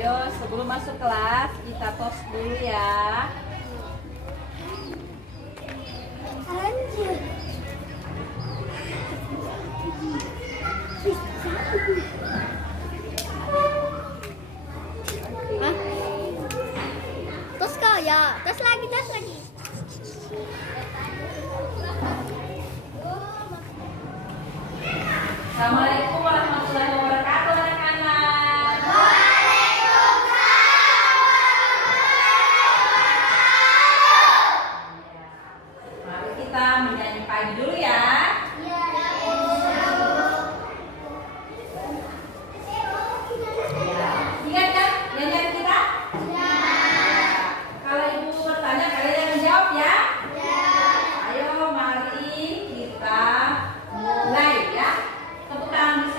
Ayo sebelum masuk kelas kita tos dulu ya. Anjir. Hah? Tos kau ya, tos lagi, tos lagi. Assalamualaikum warahmatullahi wabarakatuh anak-anak. Mari kita menyanyi pagi dulu ya. Ingat kan nyanyian kita? Kalau ibu bertanya kalian yang menjawab ya. Ayo mari kita mulai ya. Tepuk tangan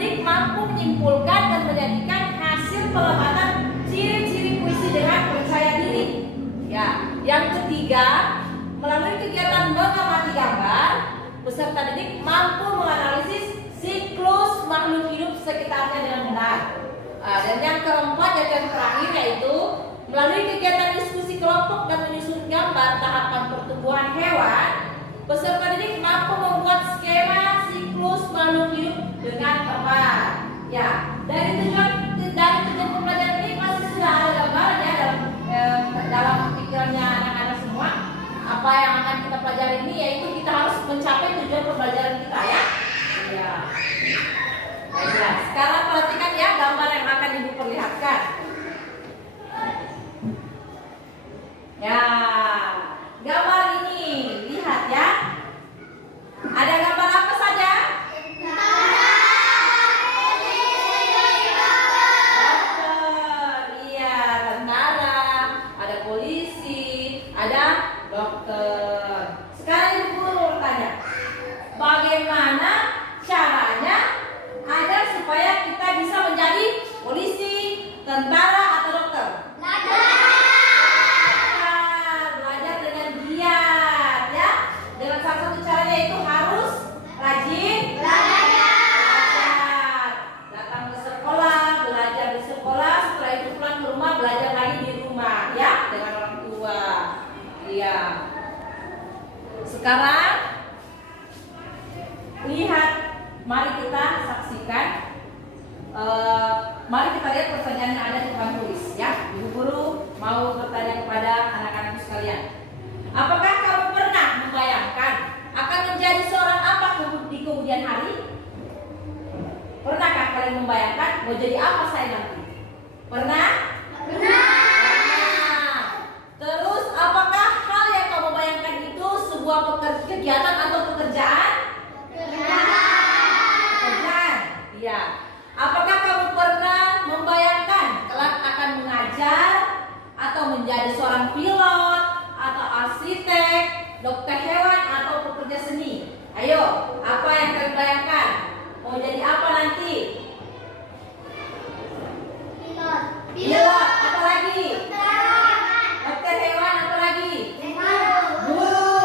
didik mampu menyimpulkan dan menjadikan hasil pengamatan ciri-ciri puisi dengan percaya diri. Ya, yang ketiga, melalui kegiatan mengamati gambar, peserta didik mampu menganalisis siklus makhluk hidup sekitarnya dengan benar. Dan yang keempat dan yang terakhir yaitu melalui kegiatan diskusi kelompok dan menyusun gambar tahapan pertumbuhan hewan, peserta didik mampu membuat skema siklus makhluk hidup dengan tepat. Ya, dari tujuan pembelajaran ini pasti sudah ada gambaran ya dalam pikirannya anak-anak semua. Apa yang akan kita pelajari ini yaitu kita harus mencapai tujuan pembelajaran kita ya. Ya. Baiklah, sekarang perhatikan ya gambar yang akan Ibu perlihatkan. Ya, gambar ini lihat ya. Ada gambar apa saja? Dokter, iya, tentara, ada polisi, ada dokter. Sekarang Ibu guru bertanya, bagaimana caranya agar supaya kita bisa menjadi polisi, tentara, atau dokter? Belajar dengan giat ya. Dengan salah satu caranya itu harus rajin belajar. Datang ke sekolah, belajar di sekolah, setelah itu pulang ke rumah, belajar lagi di rumah ya dengan orang tua. Iya. Sekarang lihat, mari kita saksikan. Mari kita lihat pertanyaan yang ada di papan tulis ya. Ibu guru mau bertanya kepada anak-anakku sekalian. Apakah kamu pernah membayangkan akan menjadi seorang apa di kemudian hari? Pernahkah kalian membayangkan mau jadi apa saya nanti? Pernah? Pernah. Terus apakah hal yang kamu bayangkan itu sebuah kegiatan atau pekerjaan? Pekerjaan. Iya. Apakah kamu pernah membayangkan kelak akan mengajar atau menjadi seorang pilot atau arsitek, dokter hewan atau pekerja seni? Ayo, apa yang kalian bayangkan? Mau jadi apa nanti? Pilot, apa lagi? Dokter hewan, apa lagi? Guru.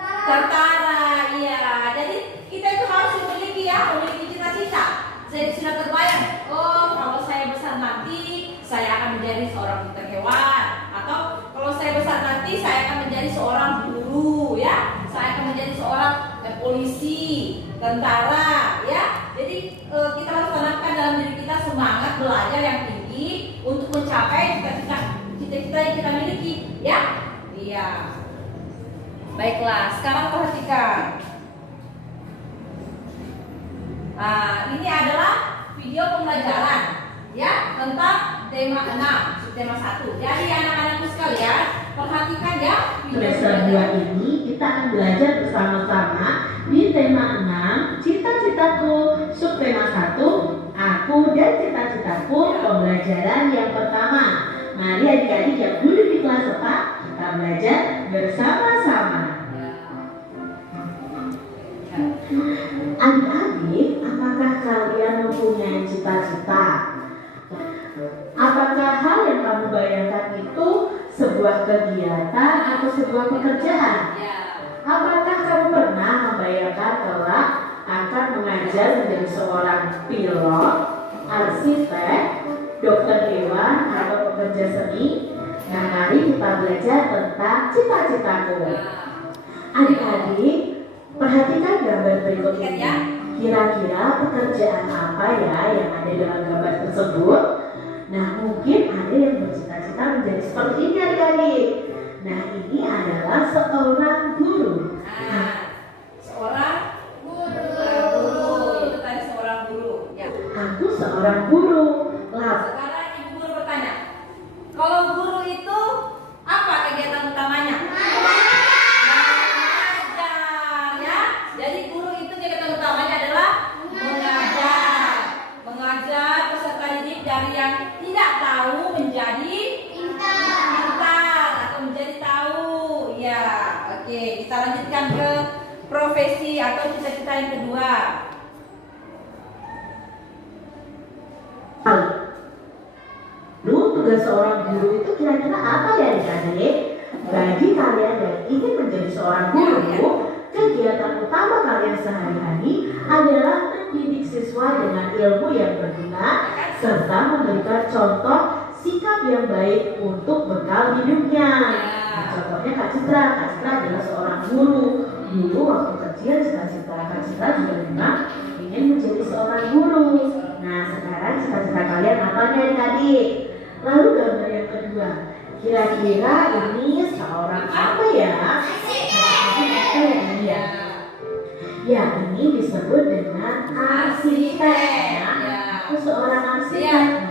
Tentara, iya. Jadi kita itu harus memiliki cita-cita. Jadi sudah terbayang, oh kalau saya besar nanti saya akan menjadi seorang dokter hewan, atau kalau saya besar nanti saya akan menjadi seorang guru ya, saya akan menjadi seorang polisi, tentara ya. Jadi kita harus tanamkan dalam diri kita semangat belajar yang tinggi untuk mencapai cita-cita yang kita miliki ya. Iya. Baiklah, sekarang perhatikan. Nah, ini adalah video pembelajaran ya tentang tema 6, subtema 1. Jadi anak-anakku sekalian, perhatikan ya video Semester 2 ini kita akan belajar bersama-sama di tema 6, cita-citaku, subtema 1, aku dan cita-citaku, pembelajaran yang pertama. Mari adik-adik yang duduk di kelas 4, kita belajar bersama-sama. Adik-adik, apakah kalian mempunyai cita-cita? Apakah hal yang kamu bayangkan itu sebuah kegiatan atau sebuah pekerjaan? Apakah kamu pernah membayangkan kelak akan mengajar menjadi seorang pilot, arsitek, dokter hewan, atau pekerja seni? Nah, mari kita belajar tentang cita-citaku. Adik-adik, perhatikan gambar berikut ini. Kira-kira pekerjaan apa ya yang ada dalam gambar tersebut? Nah, mungkin ada yang bercita-cita menjadi seperti ini adik-adik. Nah, ini adalah seorang guru. Seorang guru. Itu tadi seorang guru. Ya. Aku seorang guru. Sekarang ibu guru bertanya, kalau guru itu apa kegiatan utamanya? Mengajar ya. Jadi guru itu kegiatan utamanya adalah mengajar peserta didik dari yang tidak tahu menjadi pintar atau menjadi tahu. Ya, oke. Kita lanjutkan ke profesi atau cita-cita yang kedua. seorang guru itu kira-kira apa ya adik-adik? Bagi kalian yang ingin menjadi seorang guru, kegiatan utama kalian sehari-hari adalah mendidik siswa dengan ilmu yang berguna serta memberikan contoh sikap yang baik untuk bekal hidupnya. Nah, contohnya Kak Citra adalah seorang guru. Dulu waktu kecil cita-cita Kak Citra juga memang ingin menjadi seorang guru. Nah, sekarang cita-cita kalian apa nih adik-adik? Lalu gambar yang kedua, kira-kira ini seorang apa ya? Ya, ini disebut dengan arsitek. Itu seorang arsitek.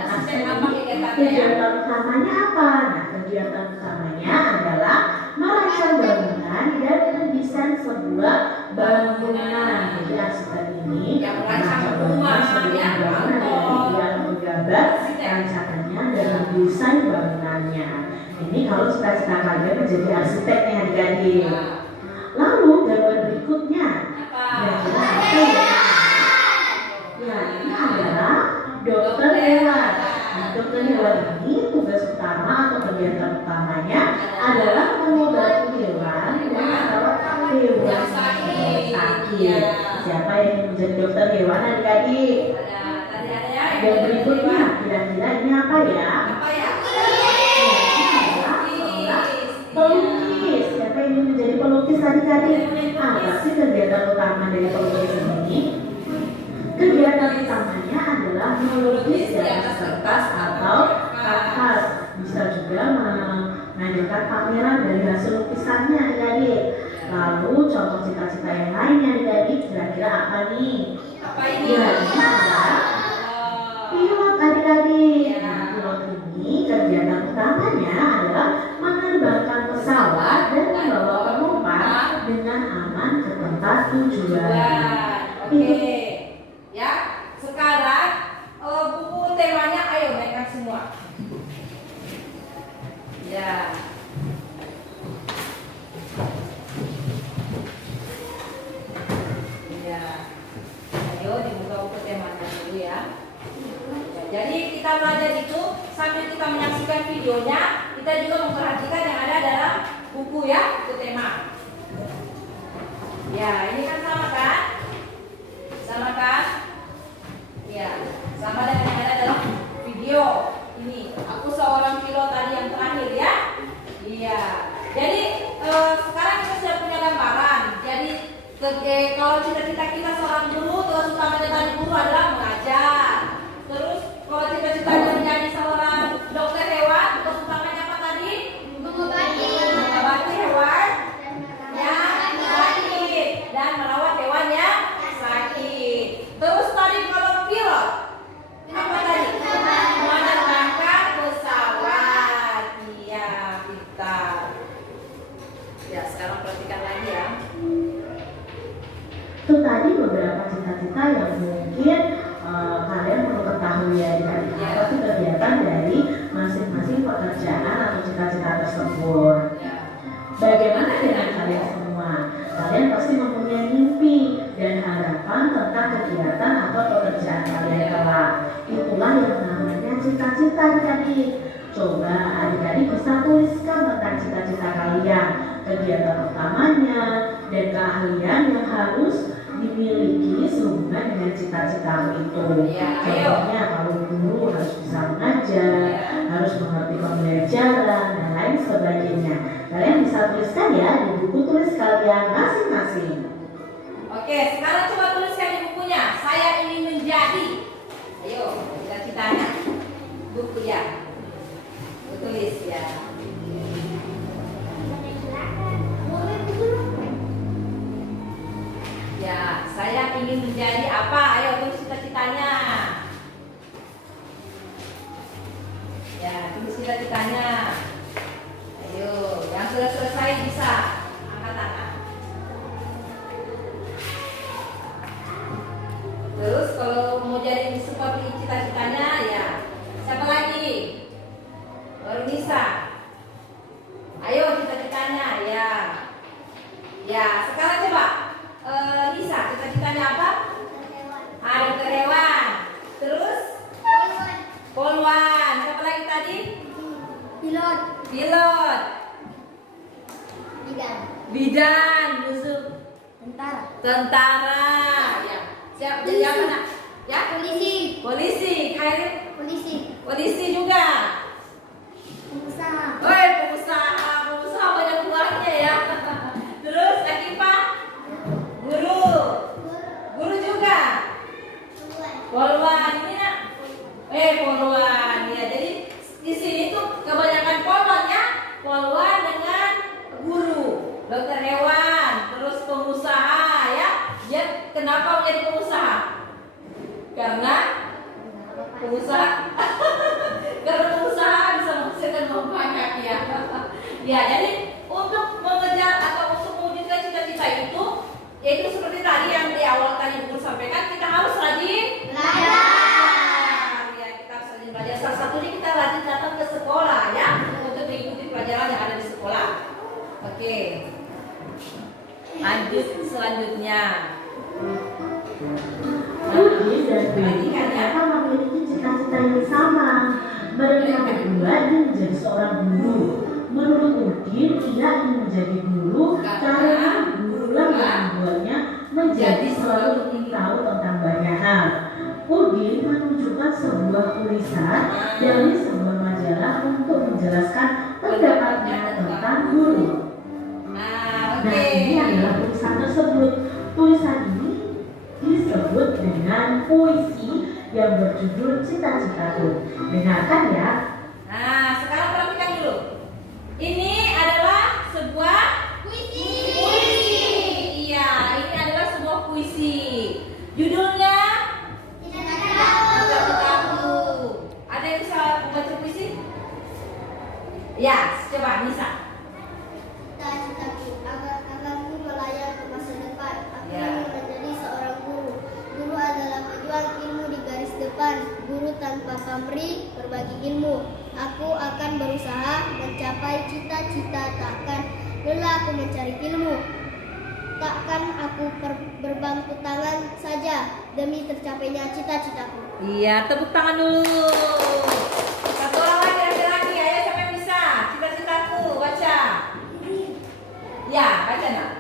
Kegiatan utamanya apa? Nah, kegiatan utamanya adalah merancang bangunan dan mendesain sebuah bangunan. Jadi arsitek ini merancang bangunan sebuah bangunan yang menggambar rancangannya dan mendesain bangunannya. Ini kalau cita-cita kalian menjadi arsitek nih adik-adik. Lalu gambar berikutnya, kira-kira apa ya? Ya, ini adalah dokter hewan. Nah, dokter hewan ini tugas utama atau kegiatan utamanya adalah mengobati hewan dan merawat hewan sakit. Siapa yang ingin menjadi dokter hewan adik-adik? Dan berikutnya, kira-kira ini apa ya? Pelukis. Siapa yang ingin menjadi pelukis adik-adik? Apa sih kegiatan utama dari pelukis ini? Kegiatan utamanya adalah melukis di atas kertas atau kanvas. Bisa juga mengadakan pameran dari hasil lukisannya adik-adik. Lalu contoh cita-cita yang lainnya adik-adik, kira-kira apa nih? Ya, ini adalah pilot adik-adik. Nah, pilot ini kegiatan utamanya adalah menerbangkan pesawat dan membawa penumpang dengan aman ke tempat tujuan. Oke. Ya, sekarang buku temanya ayo naikkan semua. Ya. Ya. Ayo dibuka buku temanya dulu ya. Jadi kita belajar itu sambil kita menyaksikan videonya, kita juga memperhatikan yang ada dalam buku ya, buku tema. Ya, ini kan sama kan? Sama kan? Ya, sama dengan yang ada dalam video ini. Aku seorang pilot tadi yang terakhir ya. Iya. Jadi sekarang kita sudah punya gambaran. Jadi kalau cita-cita kita seorang guru, tugas utama dari guru adalah mengajar. Terus kalau cita-citanya menjadi seorang dokter hewan, tugas utamanya apa tadi? Mengobati hewan yang sakit dan merawat hewan yang sakit. Terus tadi kalau pilot apa tadi? Menerbangkan pesawat. Iya, pintar. Ya, sekarang perhatikan lagi ya. Itu tadi beberapa cita-cita yang mungkin kalian perlu ketahui ya, apa sih kegiatan dari masing-masing pekerjaan atau cita-cita tersebut. Bagaimana dengan kalian semua? Kalian pasti mempunyai mimpi dan harapan tentang kegiatan atau pekerjaan kalian kelak. Itulah yang namanya cita-cita adik-adik. Coba adik-adik bisa tuliskan tentang cita-cita kalian, kegiatan utamanya, dan keahlian yang harus dimiliki sehubungan dengan cita-citamu itu. Contohnya kalau guru harus bisa mengajar, harus mengerti pembelajaran, dan lain sebagainya. Kalian bisa tuliskan ya di buku tulis kalian masing-masing. Oke, sekarang coba tuliskan di bukunya. Saya ingin menjadi. Ayo, cita-citanya. Buku ya. Tulis ya. Ya, saya ingin menjadi apa? Ayo tulis cita-citanya. Ya, tulis cita-citanya. Ayo, yang sudah selesai bisa angkat tangan. Terus kalau mau jadi seperti cita-citanya ya, siapa lagi? Baru bisa. Ayo cita-citanya ya. Ya, sekarang coba Lisa, cita-citanya apa? Dokter hewan. Terus? Poluan. Siapa lagi tadi? Pilot. Pilot. Bidan. Bidan. Yusuf. Tentara. Tentara. Ya. Siap. Jadi apa nak? Ya. Polisi. Polisi. Khairin. Polisi. Polisi juga. Pengusaha. Woi, pengusaha. Pengusaha banyak buahnya ya. Terus Akifah. Guru. Guru juga. Poluan ini nak. Poluan ya. Jadi di sini tuh kebanyakan poluan ya. Poluan dengan guru, dokter hewan, terus pengusaha ya. Dia kenapa menjadi pengusaha? Karena pengusaha karena pengusaha bisa menghasilkan uang banyak ya. Ya, jadi untuk mengejar atau untuk mewujudkan cita-cita itu, yaitu seperti tadi yang di awal tadi Ibu sampaikan, kita harus rajin belajar. Ya, kita harus rajin belajar. Salah satunya kita rajin datang ke sekolah ya, untuk mengikuti pelajaran yang ada di sekolah. Oke. Lanjut selanjutnya. Udin dan Feby ternyata memiliki cita-cita yang sama. Mereka berdua ingin menjadi seorang guru. Menurut Udin, ia ingin menjadi guru karena gurulah yang membuatnya menjadi selalu ingin tahu tentang banyak hal. Udin menunjukkan sebuah tulisan dari sebuah majalah untuk menjelaskan pendapatnya tentang guru. Nah, ini adalah tulisan tersebut. Tulisan ini disebut dengan puisi yang berjudul Cita-Citaku. Dengarkan ya. Nah, sekarang perhatikan dulu. Ini adalah sebuah puisi. Iya, ini adalah sebuah puisi. Judulnya Cita-Citaku. Ada yang bisa membaca puisi? Ya, coba Nisa. Cita-citaku agar ku melayar ke masa depan. Aku Ya. ingin menjadi seorang guru. Guru adalah pejuang ilmu di garis depan. Guru tanpa pamrih berbagi ilmu. Aku akan berusaha mencapai cita-cita. Takkan lelah aku mencari ilmu. Takkan aku berbangku tangan saja demi tercapainya cita-citaku. Iya, tepuk tangan dulu. Satu orang lagi, ayo siapa yang bisa? Cita-citaku, baca. Ya, baca nak.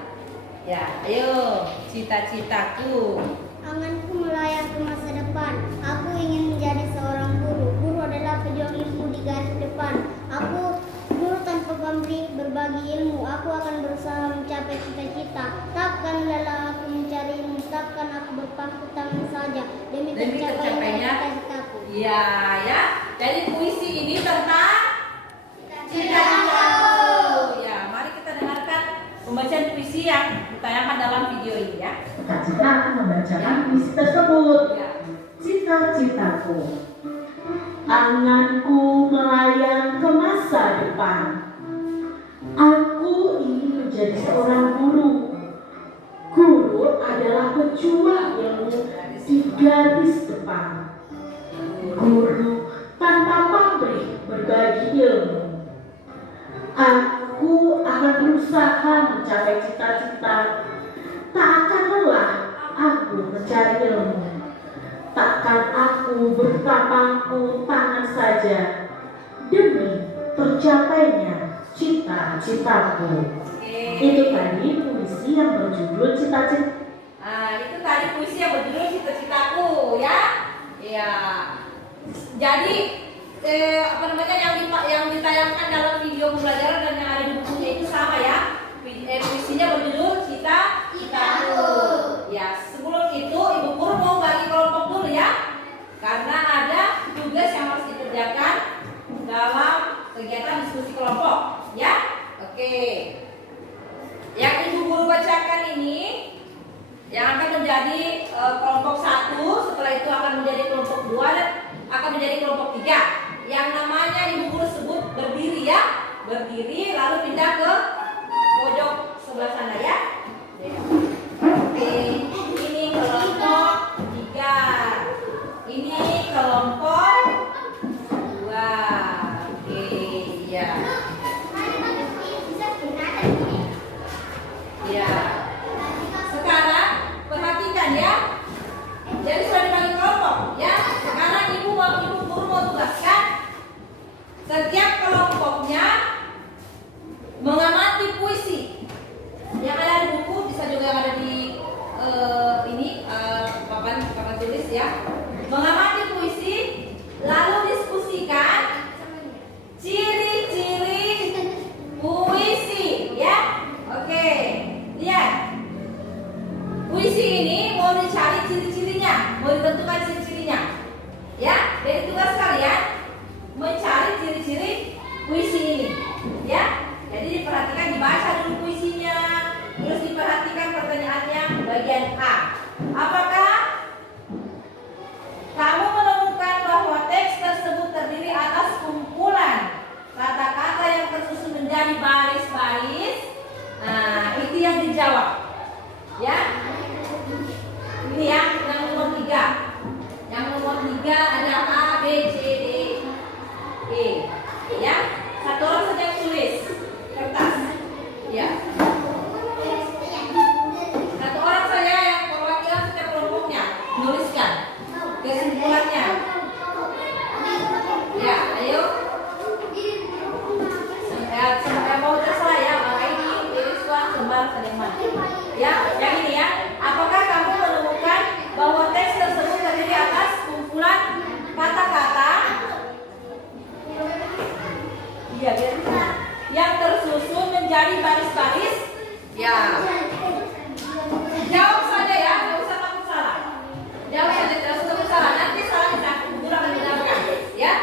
Ya, ayo. Cita-citaku. Anganku melayar ke masa depan. Aku ingin menjadi seorang guru. Guru adalah pejuang ilmu di garis depan. Aku guru tanpa pamrih berbagi ilmu. Aku akan berusaha mencapai cita-cita. Takkan lelah aku mencari ilmu. Takkan aku berpangku tangan saja demi tercapainya cita-citaku. Iya, ya. Jadi puisi ini tentang cita-citaku. Ya, mari kita dengarkan pembacaan puisi yang ditayangkan dalam video ini ya. Kita akan membacakan puisi tersebut. Ya. Cita-citaku. Anganku melayang ke masa depan. Aku ingin menjadi seorang guru. Guru adalah pejuang ilmu di garis depan. Guru tanpa pamrih berbagi ilmu. Aku akan berusaha mencapai cita-cita. Tak akan lelah aku mencari ilmu. Takkan aku bertapangku tangan saja demi tercapainya cita-citaku. Itu tadi puisi yang berjudul Cita-Cita. Itu tadi puisi yang berjudul Cita-Citaku ya. Ya. Jadi yang ditayangkan dalam video pembelajaran dan yang ada di bukunya itu sama ya. Puisinya berjudul Cita-Citaku. Ya, sebelum itu Ibu Guru mau bagi kelompok dulu ya. Karena ada tugas yang harus dikerjakan dalam kegiatan diskusi kelompok ya. Oke. Yang Ibu Guru bacakan ini yang akan menjadi kelompok 1, setelah itu akan menjadi kelompok 2 dan akan menjadi kelompok 3. Yang namanya Ibu Guru sebut berdiri ya. Berdiri lalu pindah ke pojok sebelah sana ya. Oke, ini kelompok 3. Ini kelompok 2. Oke, ya. Ya. Sekarang perhatikan ya. Jadi sudah dibagi kelompok ya. Sekarang Ibu Guru mau tugaskan setiap kelompok menjawab. Ya. Ini yang nomor 3. Yang nomor 3 ada A, B, C, D, E. Ya. Satu orang saja yang tulis kertas. Ya. Satu orang saja yang perwakilan setiap kelompoknya menuliskan kesimpulannya. Ya, ayo. Sampai mau terserah ya, Bang Aini, Dewiswa, Kembar, Sademan. Ya, yang ini ya. Apakah kamu menemukan bahwa teks tersebut terdiri atas kumpulan kata-kata? Iya, yang tersusun menjadi baris-baris? Ya. Jawab saja ya, nggak usah takut salah. Jawab saja, tidak usah takut salah. Nanti salah kita akan benarkan. Ya.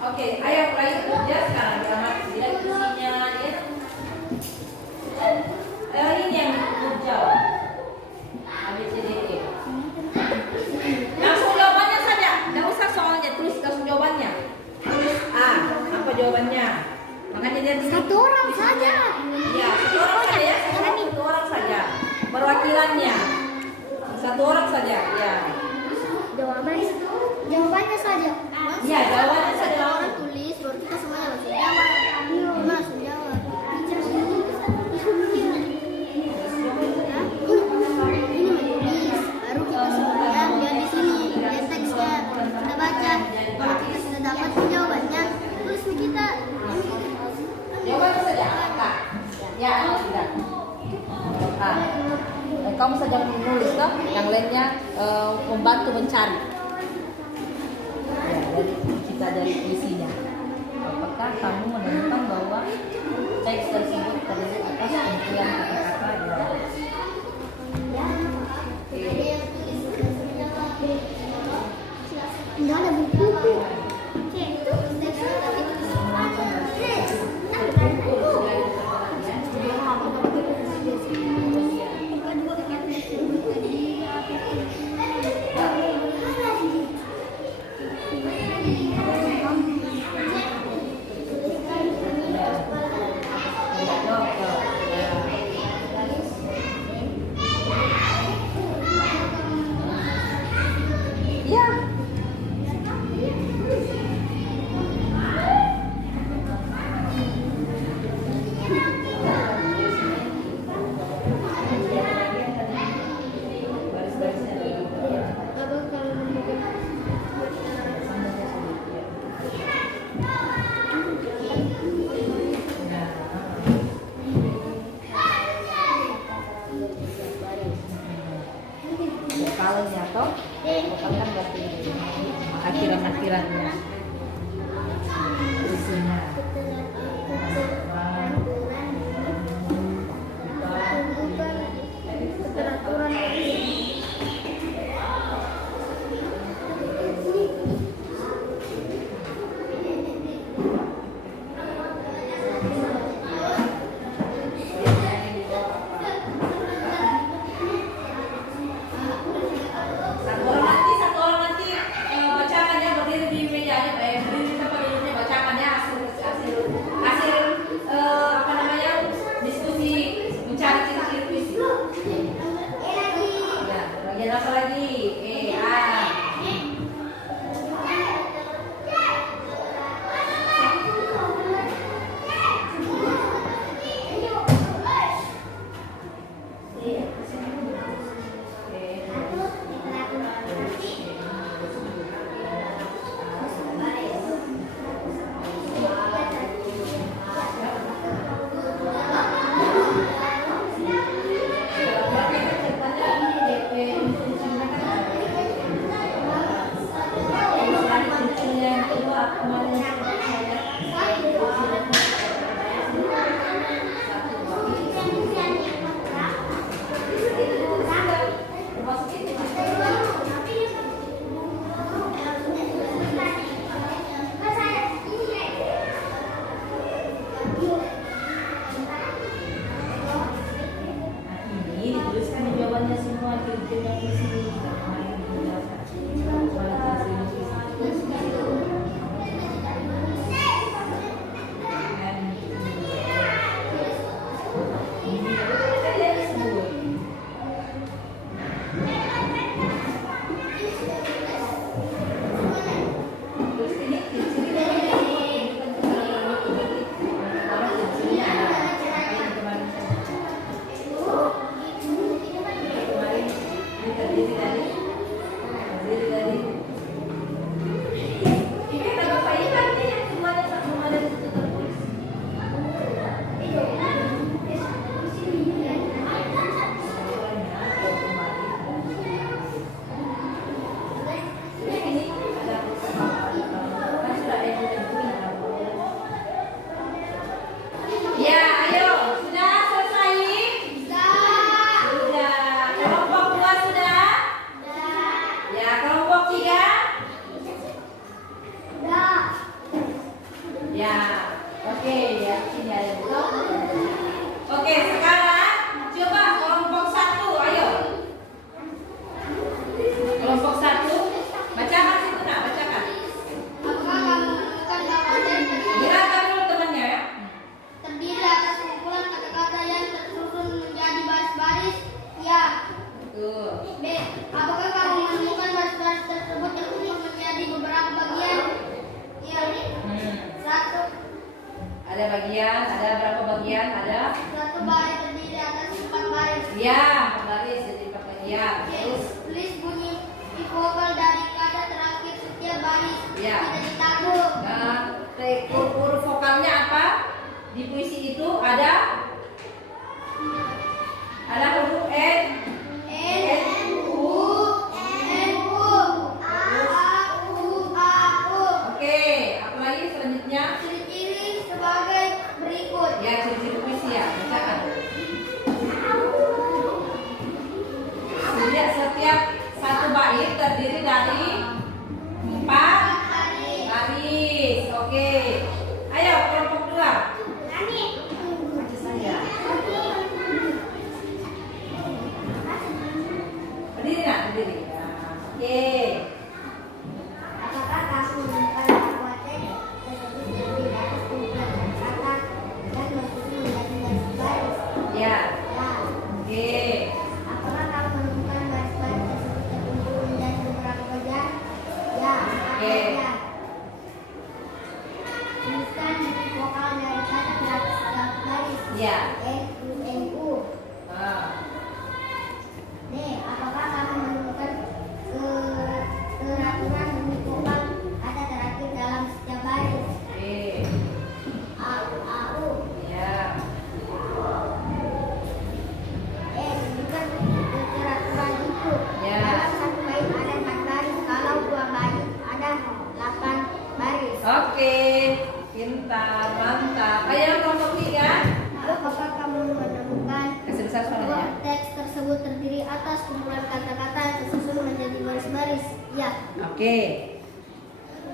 Oke, ayo mulai kerja sekarang. Lihat isinya ya. Ini yang dijawab. A, B, C, D, E. Langsung jawabannya saja. Tidak usah soalnya, tulis langsung jawabannya. Tulis A, apa jawabannya? Makanya dia Satu orang saja. Ya, satu orang saja ya. Satu orang saja. Perwakilannya. Satu orang saja. Ya. Jawabannya saja. Ya, jawabannya saja. Orang tulis, baru kita semuanya langsung jawab. Langsung jawab. Ini menulis, baru kita semuanya lihat di sini, lihat teksnya, kita baca. Kalau kita sudah dapat jawabannya, tulis di kita. Jawabannya saja. A. Ya, tidak. A. Kamu saja menulis toh, yang lainnya membantu mencari. Ya, dari kita dari isinya. Apakah kamu menemukan bahwa teks tersebut terdiri atas kumpulan kata-kata? Enggak ada buku. Vokalnya toh, vokal kan berarti akhiran-akhirannya. Isinya. Satu orang nanti bacakan ya, berdiri di meja aja, berdiri di tempat duduknya, bacakan ya hasil apa namanya, diskusi mencari ciri-ciri puisi. Ya, bagian apa lagi? A. Ini dituliskan jawabannya semua, ciri-ciri yang di sini. betul. B. Apakah kamu menemukan baris-baris tersebut terkumpul menjadi beberapa bagian? Iya. Satu. Ada bagian, ada berapa bagian? Ada? Satu baris terdiri atas 4 baris. Ya, 4 baris jadi 4 bagian. C. Terus, Tulis bunyi vokal dari kata terakhir setiap baris. Ya. Cita-citaku. nah, huruf vokalnya apa? Di puisi itu ada huruf N. N, U, N, U, A, U, A, U. Oke, apa lagi selanjutnya? Ciri-ciri sebagai berikut. Ya, ciri-ciri puisi ya. Bacakan. Setiap satu bait terdiri dari 4 baris. Oke. Ayo kelompok 2. Baca saja. Berdiri nak, berdiri. Nah, oke. Apakah kamu menemukan bahwa teks tersebut terdiri atas kumpulan kata dan bersusun menjadi baris-baris? Ya. Ya. Oke. Apakah kamu menemukan baris-baris tersebut terkumpul menjadi beberapa bagian? Ya. Oke. Bagian. Tuliskan bunyi vokal dari kata terakhir setiap baris. Ya. N, U, N, U. Ah. D. Apakah kamu menemukan peraturan bunyi vokal kata terakhir dalam setiap baris? Oke. A, A, U. Ya. E. Tunjukkan peraturan itu. Ya. Dalam satu bait ada 4 baris. Kalau 2 bait ada 8 baris. Oke. Pintar, mantap. Ayo kelompok 3. Apakah kamu menemukan Kasih besar bahwa suaranya. teks tersebut terdiri atas kumpulan kata-kata yang tersusun menjadi baris-baris? Ya. Oke.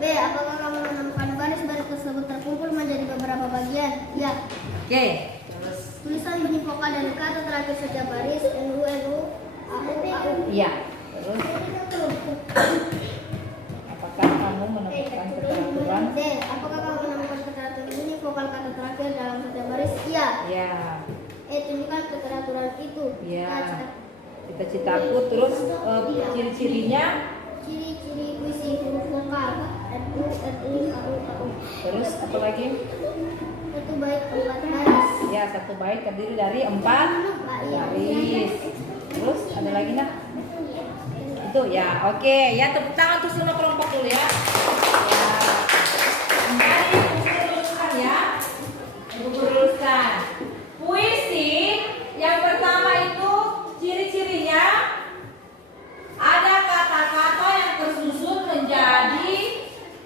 B. Apakah kamu menemukan baris-baris tersebut terkumpul menjadi beberapa bagian? Ya. Oke. Terus. Tulisan bunyi vokal dari kata terakhir setiap baris. NU, NU, AU, AU. Iya. Terus. Apakah kamu menemukan keteraturan? D. Apakah kamu menemukan keteraturan bunyi vokal kata terakhir dalam setiap baris? Iya. Ya. E. Tunjukkan keteraturan itu. Ya. Cita-cita. Cita-citaku. Terus ciri-cirinya. Ciri-ciri puisi huruf vokal. NU, NU, AU, AU. Terus apa lagi? Satu bait 4 baris. Ya, satu bait terdiri dari 4 baris. Terus ada lagi nak? Itu ya. Oke. Ya, tepuk tangan untuk semua kelompok dulu ya. Ya. Kembali buku ruluskan ya. Buku ruluskan. Puisi yang pertama itu ciri-cirinya ada kata-kata yang tersusun menjadi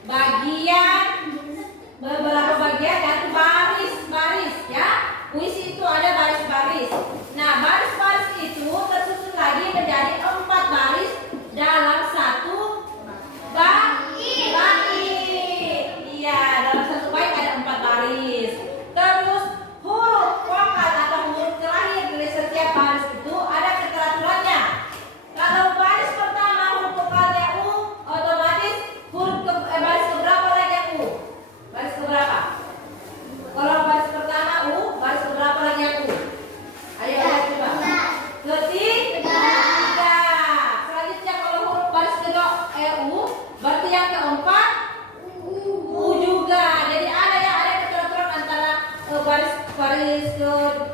bagian, beberapa bagian yaitu baris-baris ya. Puisi itu ada baris-baris. Nah, baris-baris itu tersusun lagi menjadi 4 baris dalam satu bait. Iya, dalam satu bait ada 4 baris. Terus huruf vokal atau huruf terakhir dari setiap baris itu ada keteraturannya. Kalau baris pertama huruf vokalnya U, otomatis baris keberapa lagi yang U? Baris keberapa? Kalau baris pertama U, baris keberapa lagi yang U? Ayo lihat coba. Ketiga. Selanjutnya kalau huruf baris kedua U, berarti yang keempat U juga. Jadi ada keteraturan antara baris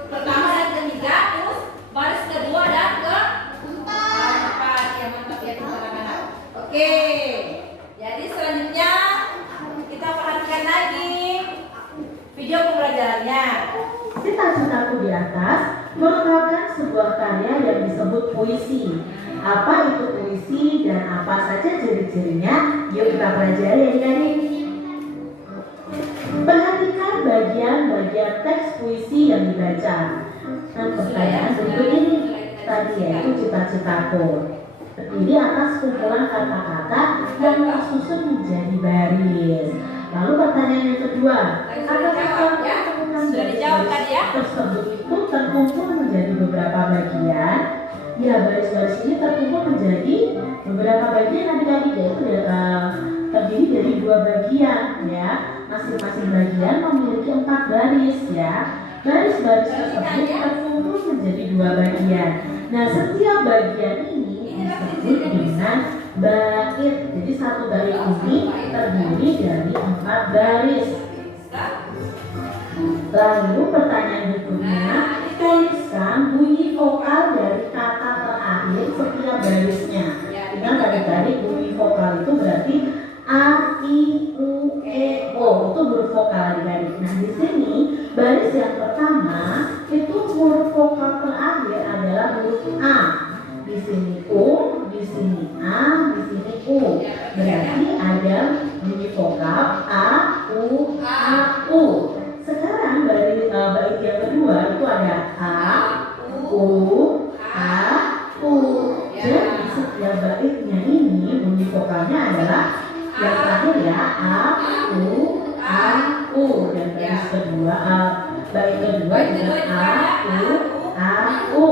pertama dan ketiga, terus baris kedua dan keempat. Ya mantap ya anak-anak. Oke. Jadi selanjutnya kita perhatikan lagi video pembelajarannya. Cita-citaku di atas merupakan sebuah karya yang disebut puisi. Apa itu puisi dan apa saja ciri-cirinya? Yuk kita pelajari adik-adik. Perhatikan bagian-bagian teks puisi yang dibaca. Dan pertanyaan berikut ini tadi yaitu cita-citaku. Terdiri atas kumpulan kata-kata yang tersusun menjadi baris. Lalu pertanyaan yang kedua, apakah kamu menemukan Sudah dijawab tadi ya? tersebut itu terkumpul menjadi beberapa bagian? Ya, baris-baris ini terkumpul menjadi beberapa bagian adik-adik, yaitu terdiri dari 2 bagian ya. Masing-masing bagian memiliki 4 baris ya. Baris-baris tersebut terkumpul menjadi 2 bagian. Nah, setiap bagian ini disebut dengan bait. Jadi satu bait ini terdiri dari 4 baris. Lalu pertanyaan berikutnya, tuliskan bunyi vokal dari kata terakhir setiap barisnya. Ingat tadi bunyi vokal itu berarti A, I, U, E, O. Itu huruf vokal adik-adik. Nah, di sini baris yang pertama itu huruf vokal terakhir adalah huruf A. Di sini U, di sini A, di sini U. Berarti ada bunyi vokal A, U, A, U. Sekarang bait yang kedua itu ada A, U, A, U. Jadi setiap baitnya ini bunyi vokalnya adalah yang terakhir ya A, U, A, U. Dan baris kedua bait kedua juga A, U, A, U.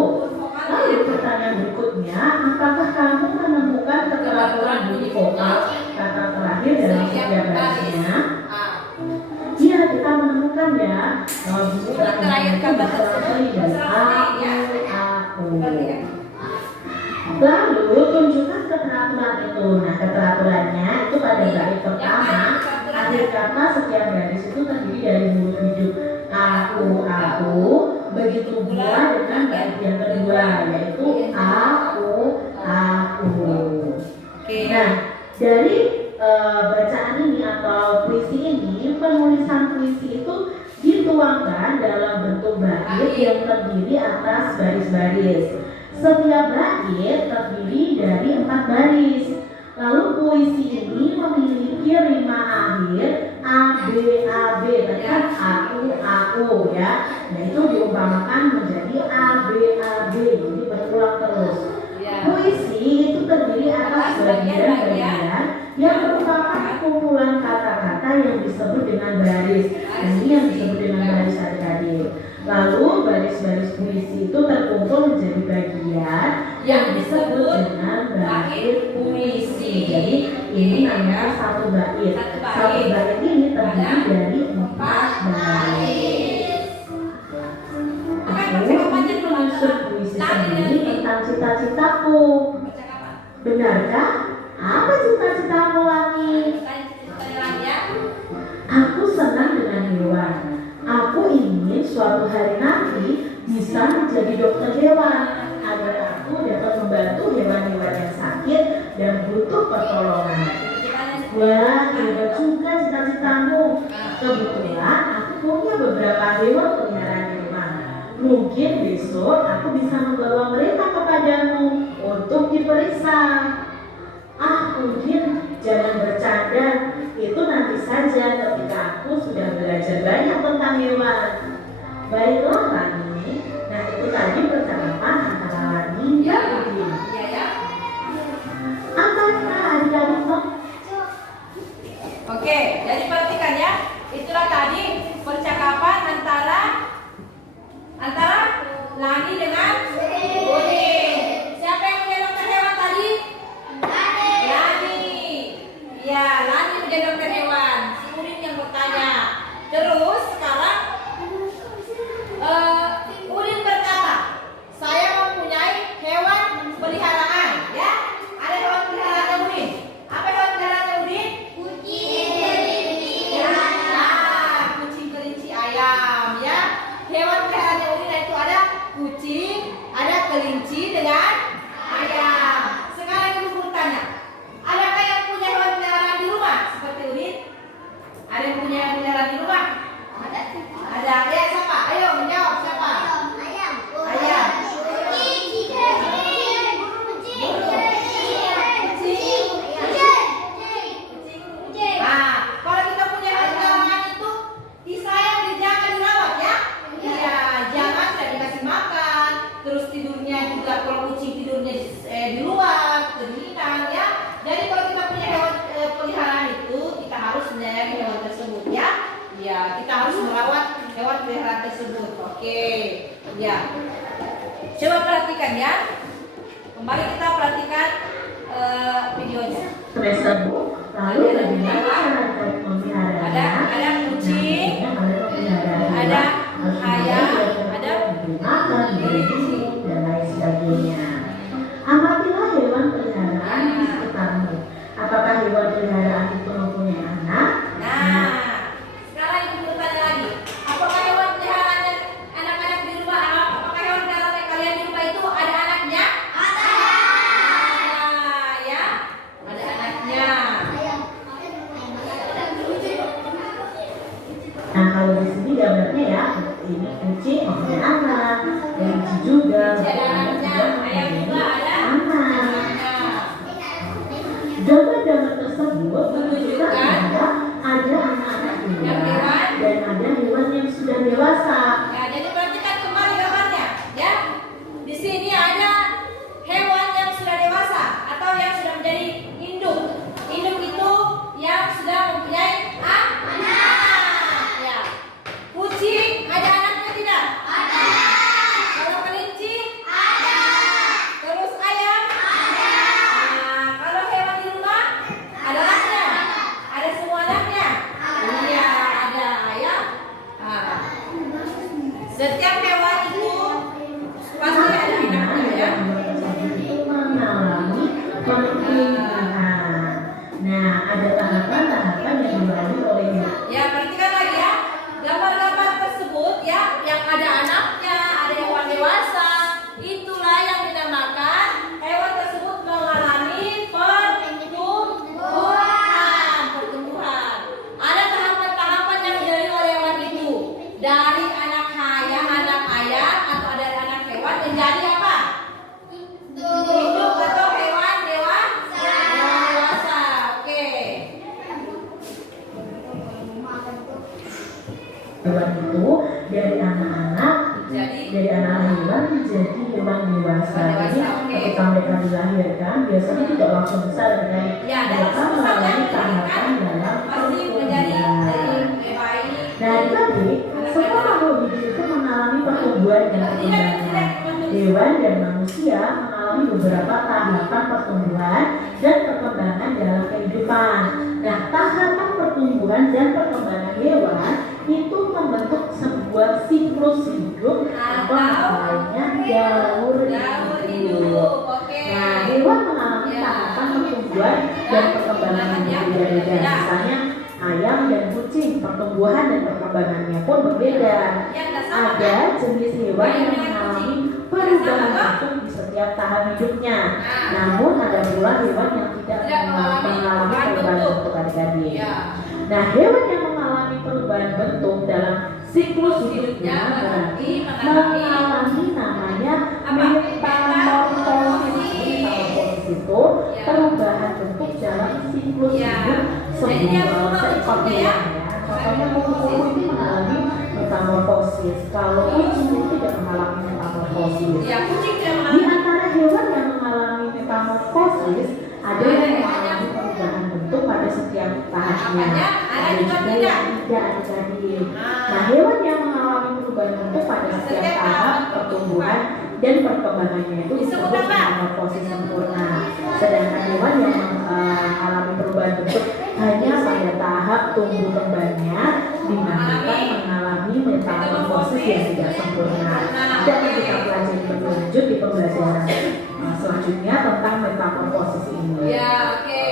Lalu pertanyaan berikutnya, apakah kamu menemukan keteraturan bunyi vokal kata terakhir dalam setiap barisnya? Iya, kita menemukan ya. Bunyi terakhir kata terakhir dari A, U, A, U. Lalu tunjukkan keteraturan itu. Nah, keteraturannya itu pada bait pertama, akhir kata setiap baris itu terdiri dari huruf hidup A, U, A, U. Begitu pula dengan bait yang kedua, yaitu A, U, A, U. Nah, dari bacaan ini atau puisi ini, penulisan puisi itu dituangkan dalam bentuk bait yang terdiri atas baris-baris. Setiap bait terdiri dari 4 baris. Lalu puisi ini memiliki rima akhir A, B, A, B. Tadi kan A, U ya. Nah, itu diumpamakan menjadi A, B, A, B. Jadi berulang terus. Puisi itu terdiri atas bagian-bagian yang merupakan kumpulan kata-kata yang disebut dengan baris. Dan ini yang disebut dengan baris adik-adik. Lalu baris-baris puisi itu terkumpul menjadi bagian yang disebut dengan bait puisi. Jadi ini namanya satu bait. Satu bait ini terdiri dari 4 baris. Aku menyusun puisi sendiri tentang cita-citaku. Benarkah? Apa cita-citamu, Lani? Aku senang dengan hewan. Aku ingin suatu hari nanti bisa menjadi dokter hewan agar aku dapat membantu hewan-hewan yang sakit dan butuh pertolongan. Wah, hebat juga cita-citamu. Kebetulan aku punya beberapa hewan peliharaan di rumah. Mungkin besok aku bisa membawa mereka kepadamu untuk diperiksa. Mungkin jangan bercanda. Itu nanti saja ketika aku sudah belajar banyak tentang hewan. Baiklah Lani. Nah, itu tadi percakapan antara Lani dan Udin. Apakah adik-adik mau? Oke, jadi perhatikan ya. Itulah tadi percakapan antara Lani dengan Udin. Siapa yang menjadi dokter hewan tadi? Lani. Ya, Lani menjadi dokter hewan. Si Udin yang bertanya. Terus sekarang Udin berkata, saya mempunyai hewan peliharaan. Ya, ada hewan peliharaan Udin. Apa hewan peliharaan Udin? Kucing, kelinci, ayam. Kucing, kelinci, ayam. Ya, hewan peliharaan Udin itu ada kucing, ada kelinci dengan ayam. Sekarang ibu bertanya, adakah yang punya hewan peliharaan di rumah seperti Udin? Ada yang punya hewan peliharaan di rumah? Ada. Ya, siapa? Ayo menjawab siapa? Ayam. Ayam. Nah, kalau kita punya hewan peliharaan itu disayang, dijaga, dirawat ya. Iya, jangan tidak dikasih makan. Terus tidurnya juga, kalau kucing tidurnya di luar, kedinginan ya. Jadi kalau kita punya hewan peliharaan itu, kita harus menyayangi hewan tersebut ya. Ya, kita harus merawat hewan peliharaan tersebut. Oke. Ya. Coba perhatikan ya. Kembali kita perhatikan videonya. Semester lalu bagaimana cara memelihara? Ada kucing, ada ayam, ada makan, dan lain sebagainya. hewan menjadi hewan dewasa. Jadi ketika mereka dilahirkan biasanya tidak langsung besar dengan mereka mengalami tahapan dalam pertumbuhan. Nah, tadi semua makhluk hidup itu mengalami pertumbuhan dan perkembangan. Hewan dan manusia mengalami beberapa tahapan pertumbuhan dan perkembangan dalam kehidupan. Nah, tahapan pertumbuhan dan perkembangan hewan itu membentuk sebuah siklus hidup atau namanya jalur hidup. Nah, hewan mengalami tahapan pertumbuhan dan perkembangan yang berbeda. Misalnya ayam dan kucing, pertumbuhan dan perkembangannya pun berbeda. Ada jenis hewan yang mengalami perubahan bentuk di setiap tahap hidupnya. Namun ada pula hewan yang tidak mengalami perubahan bentuk adik-adik. Nah, hewan yang mengalami perubahan bentuk dalam siklus hidupnya berarti mengalami namanya metamorfosis. Metamorfosis itu perubahan bentuk dalam siklus hidup seekor hewan. Contohnya kuku itu mengalami metamorfosis. Kalau kucing itu tidak mengalami metamorfosis. Di antara hewan yang mengalami metamorfosis ada yang mengalami perubahan bentuk pada setiap tahapnya. Ada juga yang tidak adik-adik. Nah, hewan yang mengalami perubahan bentuk pada setiap tahap pertumbuhan dan perkembangannya itu disebut metamorfosis sempurna. Sedangkan hewan yang mengalami perubahan bentuk hanya pada tahap tumbuh kembangnya dibandingkan mengalami metamorfosis yang tidak sempurna. Dan kita pelajari lebih lanjut di pembelajaran selanjutnya tentang metamorfosis ini. Ya, oke.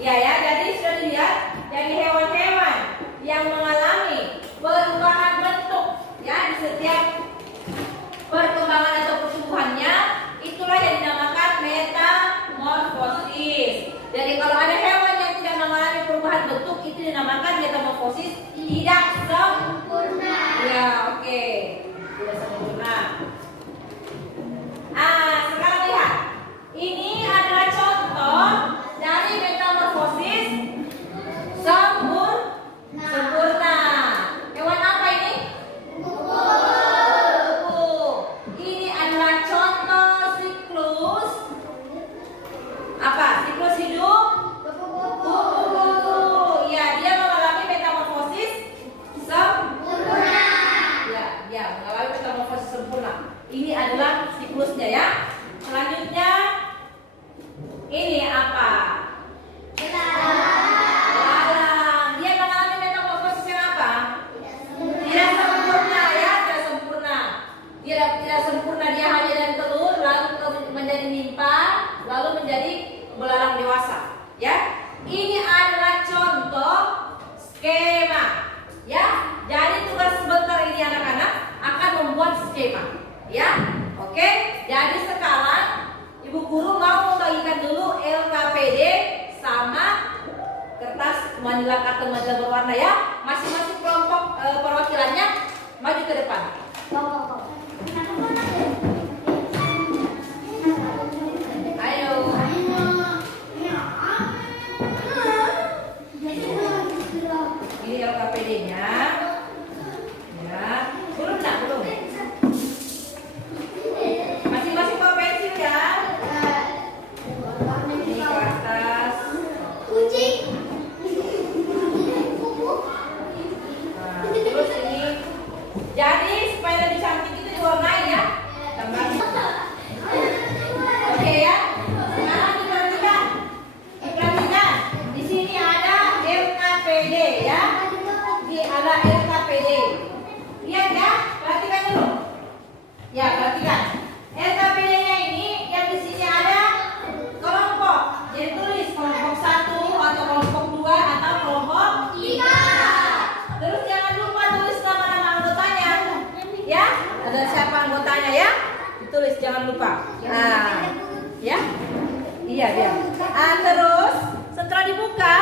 Ya, jadi sudah dilihat dari hewan-hewan yang mengalami perubahan bentuk ya di setiap perkembangan atau pertumbuhannya, itulah yang dinamakan metamorfosis. Jadi kalau ada hewan yang tidak mengalami perubahan bentuk, itu dinamakan metamorfosis tidak sempurna. Ya, oke. Tidak sempurna. Sekarang lihat. Ini adalah contoh dari metamorfosis sempurna. Hewan apa ini? Kuku. Ini adalah contoh siklus apa? Siklus hidup kuku. Ya, dia mengalami metamorfosis sempurna. Ya, mengalami metamorfosis sempurna. Ini adalah siklusnya ya. Selanjutnya ini apa? Lalang. Dia mengalami metamorfosis yang apa? Tidak sempurna ya, tidak sempurna. Tidak sempurna, dia hanya dari telur lalu menjadi nimpa, lalu menjadi belalang dewasa. Ya, ini adalah contoh skema. Ya, jadi tugas sebentar ini anak-anak akan membuat skema. Ya, oke. Jadi sekarang Ibu Guru mau membagikan dulu LKPD sama kertas manila kartu manila berwarna ya. Masing-masing kelompok perwakilannya maju ke depan. Ayo. Ini LKPD-nya. Ya, belum. Masing-masing bawa pensil ya. Ini kertas. Kucing. Terus ini. Jadi supaya lebih cantik itu diwarnai ya. Tambah. Oke ya. Sekarang diperhatikan. Di sini ada LKPD ya. Ini ada LKPD. Lihat ya. Perhatikan dulu. Ya, perhatikan. LKPD-nya ini yang di sini ada kelompok. Jadi tulis kelompok 1 atau kelompok 2 atau kelompok 3. Terus jangan lupa tulis nama-nama anggotanya. Ya, ada siapa anggotanya ya? Ditulis jangan lupa. Ya. Iya, dia. Terus setelah dibuka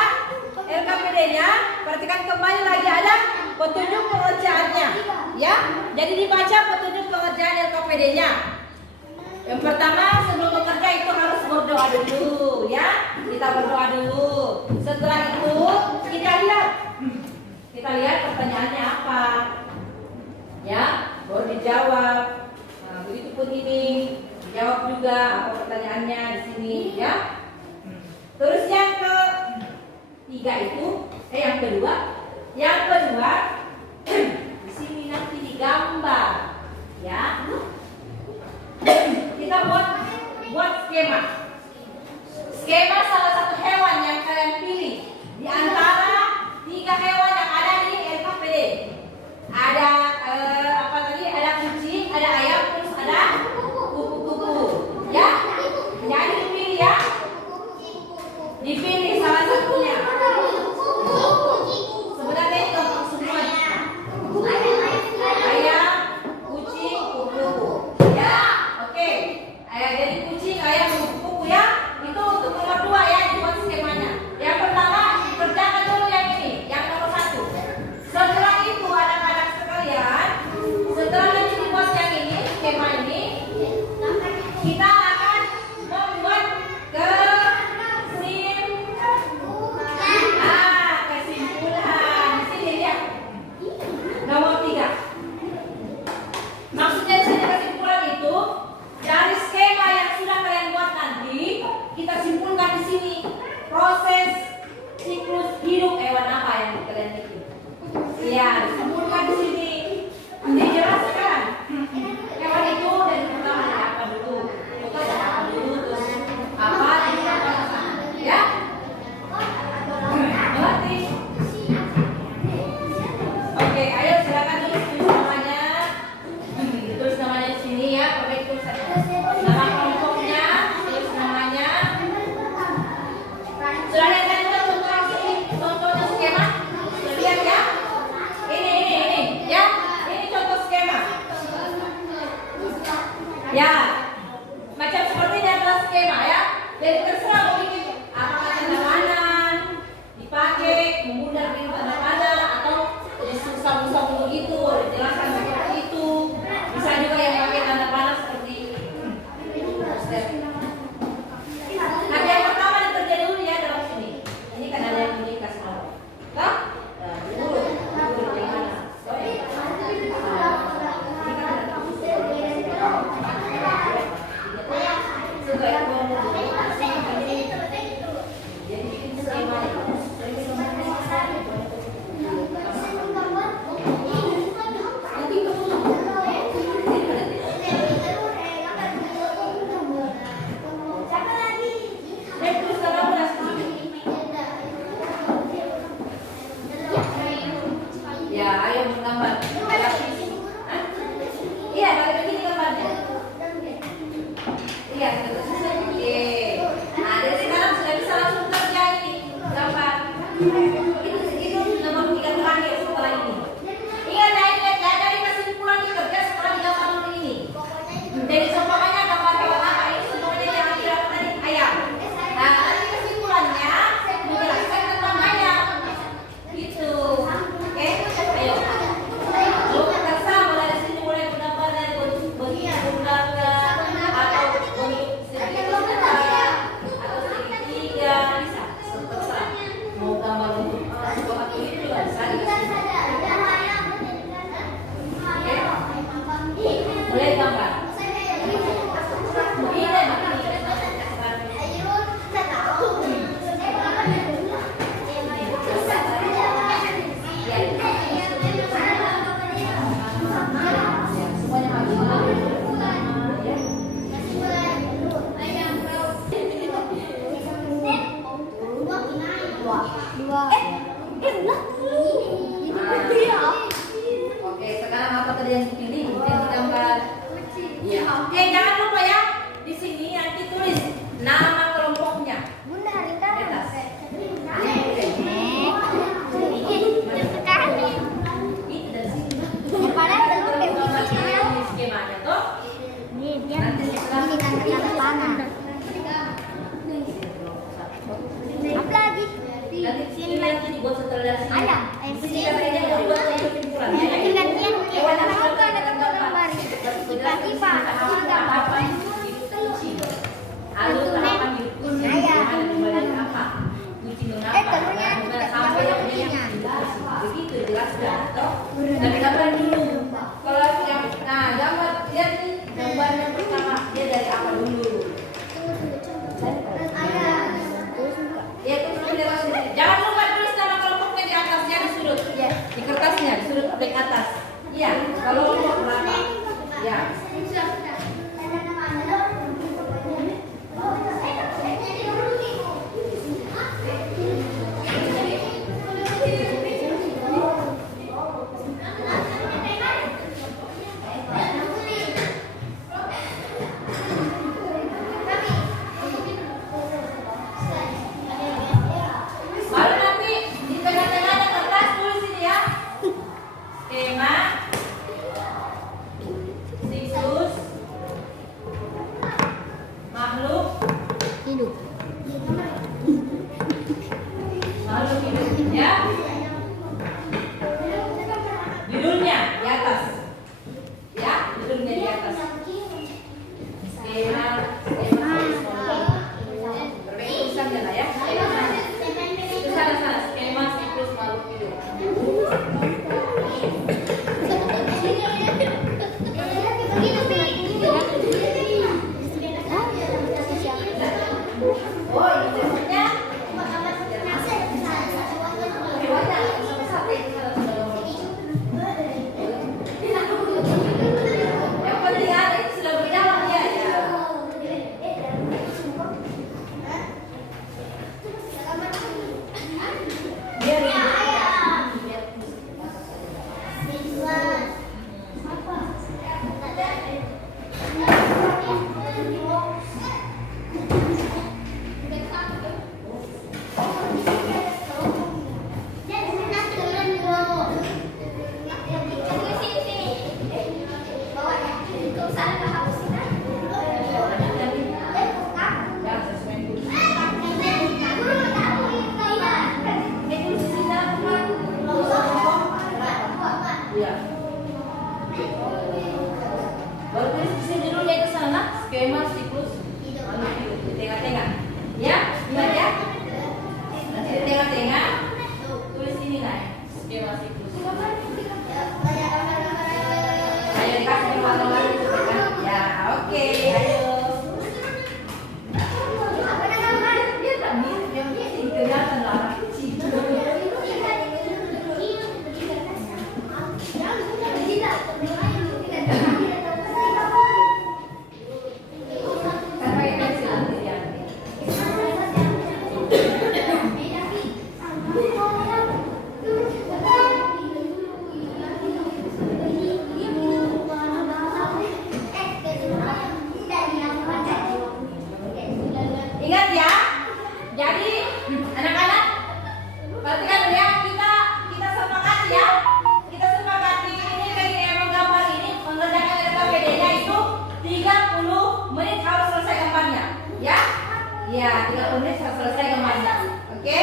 LKPD-nya, perhatikan kembali lagi ada petunjuk pengerjaannya. Ya. Jadi dibaca petunjuk pengerjaan LKPD-nya. Yang pertama sebelum bekerja itu harus berdoa dulu ya. Kita berdoa dulu. Setelah itu kita lihat pertanyaannya apa. Ya. baru dijawab. Nah, begitu pun ini dijawab juga apa pertanyaannya di sini ya. Terus yang ketiga itu, yang kedua di sini nanti digambar ya. Kita buat skema. Skema salah satu hewan yang kalian pilih di antara 3 hewan yang ada di LKPD. Ada apa tadi? Ada kucing, ada ayam, terus ada kupu-kupu. Ya, jadi dipilih ya. Dipilih salah satunya. Sebenarnya itu semua. Ayam, kucing, kupu-kupu. Ya, oke. Jadi kucing, ayam, kupu-kupu ya. Itu untuk nomor 2 ya, dibuat skemanya. Yang pertama, kerjakan dulu yang ini, yang nomor 1. Setelah itu anak-anak sekalian, setelah nanti dibuat yang ini, skema ini, kita akan membuat kesimpulan. Di sini lihat. Nomor 3. Maksudnya di sini kesimpulan itu dari skema yang sudah kalian buat nanti, kita simpulkan di sini proses siklus hidup hewan apa yang kalian bikin. Ya, disimpulkan di sini. Dijelaskan hewan itu dari pertama ada apa dulu, terus ada apa dulu, terus apa itu apa, ya. Mengerti? Oke, ayo silakan tulis namanya. Tulis namanya di sini ya, pakai tulisan. Nama kelompoknya, tulis namanya. Sudah lihat kan juga contohnya skema? Sudah lihat ya? Ini ya. Ini contoh skema. Ya, macam seperti ini adalah skema ya. Jadi terserah mau bikin apakah tanda panah dipakai, memudar dengan tanda panah atau disambung-sambung begitu, dijelaskan seperti itu. Bisa juga yang pakai tanda panah seperti ini. Nah, yang pertama dikerjain dulu ya dalam sini. Ini kan ada yang dikasih tahu. Kah? Dulu yang mana? Sudah yang pertama dia dari apa dulu? Ya tulis sendiri. Jangan lupa tulis nama kelompoknya di atas, jangan sudut. Di kertasnya, di sudut bagian atas. Iya, kalau kelompok berapa? Ya. Baru nanti di tengah-tengah ada kertas tulis ini ya. Skema, siklus, makhluk Hidup. ya. Judulnya di atas. Ya, judulnya di atas. Skema, berbeda tulisannya lah ya. Itu sana skema, siklus, makhluk hidup. Oh, ini maksudnya yang penting ada itu sudah berjalan ya. Biar ya. Baru tulis di sini dulu ya ke sana skema, siklus, makhluk hidup di tengah-tengah. Ya, ingat ya. Nanti di tengah-tengah tulis ini nah, skema, siklus. Ayo dikasih warna-warna itu kan? Ya, oke, ayo. Yang ini kelihatan lah anak kecil. Kan pakai pensil nanti ya. Ingat ya. Jadi anak-anak perhatikan dulu ya, kita sepakati ya. Kita sepakati ini kayak emang gambar ini mengerjakan RKPD-nya itu 30 menit harus selesai gambarnya. Ya? Ya, 30 menit harus selesai gambarnya. Oke?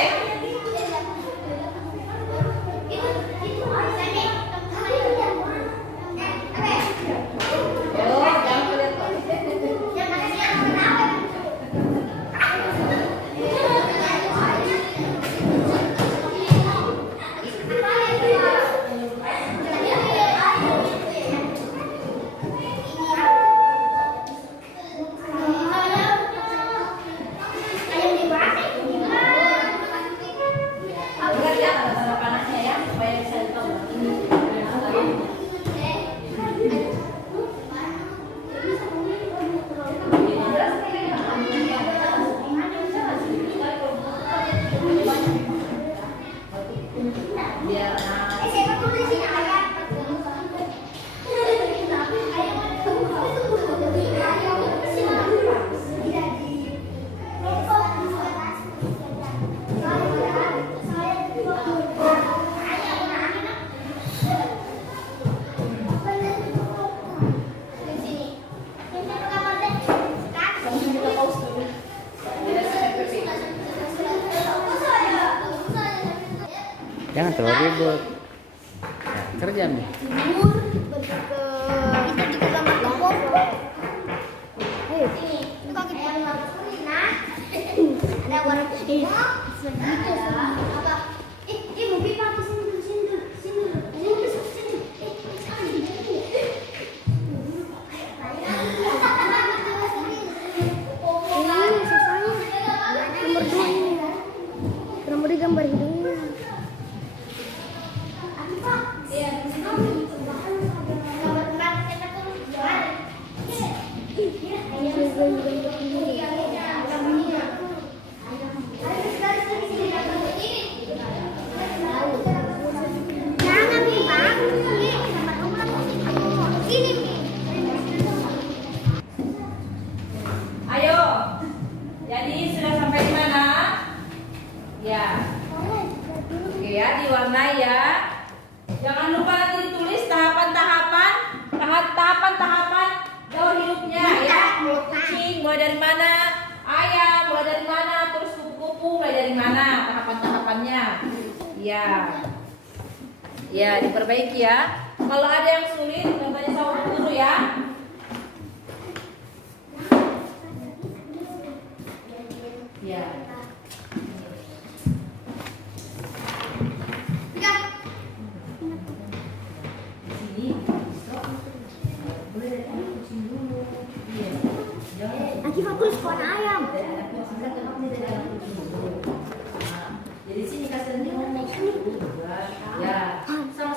Oh, jangan lihat. Lihat ya tanda-tanda panahnya ya, supaya bisa tahu. Biar langsung kita pause dulu. Jangan terlalu ribut. Ya, kerja nih. Kita gambar kelompok. Ini kaki warna. Nah, ada warna putih. Apa? Mobil pakai sini. Sini. Jangan nih bang, ini tempat kamu sini nih. Ayo. Jadi sudah sampai di mana? Ya. Oke ya, diwarnai ya. Jangan lupa nanti ditulis tahapan-tahapan daur hidupnya ya. Kucing mulai dari mana? Ayam mulai dari mana? Terus kupu-kupu mulai dari mana? Tahapan-tahapannya. Ya. Ya, diperbaiki ya. Kalau ada yang sulit, tanya sama guru ya. Ya. Di sini, boleh dari anak kucing dulu. Iya. Jangan. Lagi fokus pohon ayam. Dari anak kucing kan tetapnya dari anak kucing dulu. Nah, jadi sini kasihnya ngomong. Ya, sama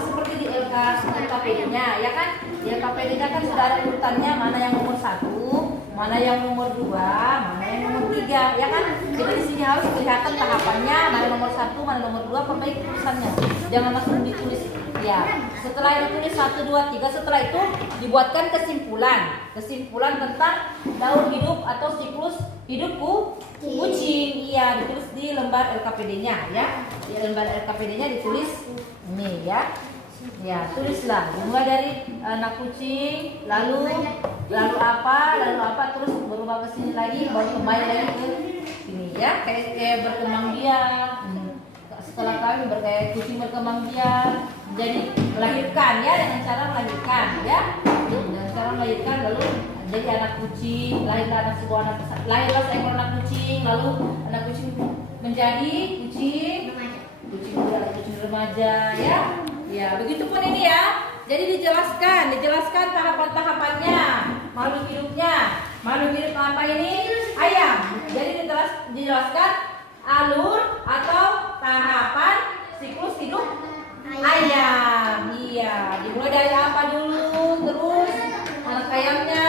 seperti di LKPD-nya, ya kan? Di LKPD-nya kan sudah ada urutannya, mana yang nomor 1, mana yang nomor 2, mana yang nomor 3, ya kan? Jadi di sini harus kelihatan tahapannya, mana nomor 1, mana nomor 2, perbaiki tulisannya. Jangan langsung ditulis. Ya, setelah ditulis 1, 2, 3, setelah itu dibuatkan kesimpulan tentang daur hidup atau siklus hidup kucing. Iya, ditulis di lembar LKPD-nya ya. Di lembar LKPD-nya ditulis ini ya. Ya, tulislah mulai dari anak kucing, lalu apa, terus berubah ke sini lagi, baru kembali lagi ke sini ya. Kayak berkembang biak. Setelah kawin kucing berkembang biak, jadi melahirkan ya, dengan cara melahirkan ya. Dengan cara melahirkan lalu jadi anak kucing, lahirlah seekor anak kucing, lalu anak kucing menjadi kucing remaja ya. Ya, begitu pun ini ya. Jadi dijelaskan tahapan-tahapannya, makhluk hidupnya. Makhluk hidup apa ini? Ayam. Jadi dijelaskan alur atau tahapan siklus hidup ayam. Iya, dimulai dari apa dulu, terus anak ayamnya,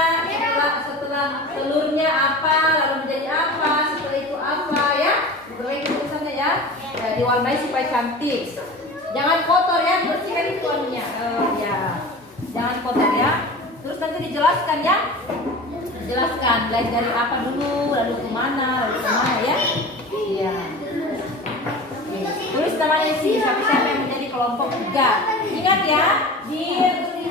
setelah telurnya apa, lalu menjadi apa, setelah itu apa ya. Begitu tulisannya ya. Ya, diwarnai supaya cantik. Jangan kotor ya, bersihkan itu anunya. Ya, jangan kotor ya. Terus nanti dijelaskan ya. Jelaskan dari apa dulu, lalu kemana ya. Iya. Tulis namanya sih, siapa yang menjadi kelompok 3. Ingat ya, di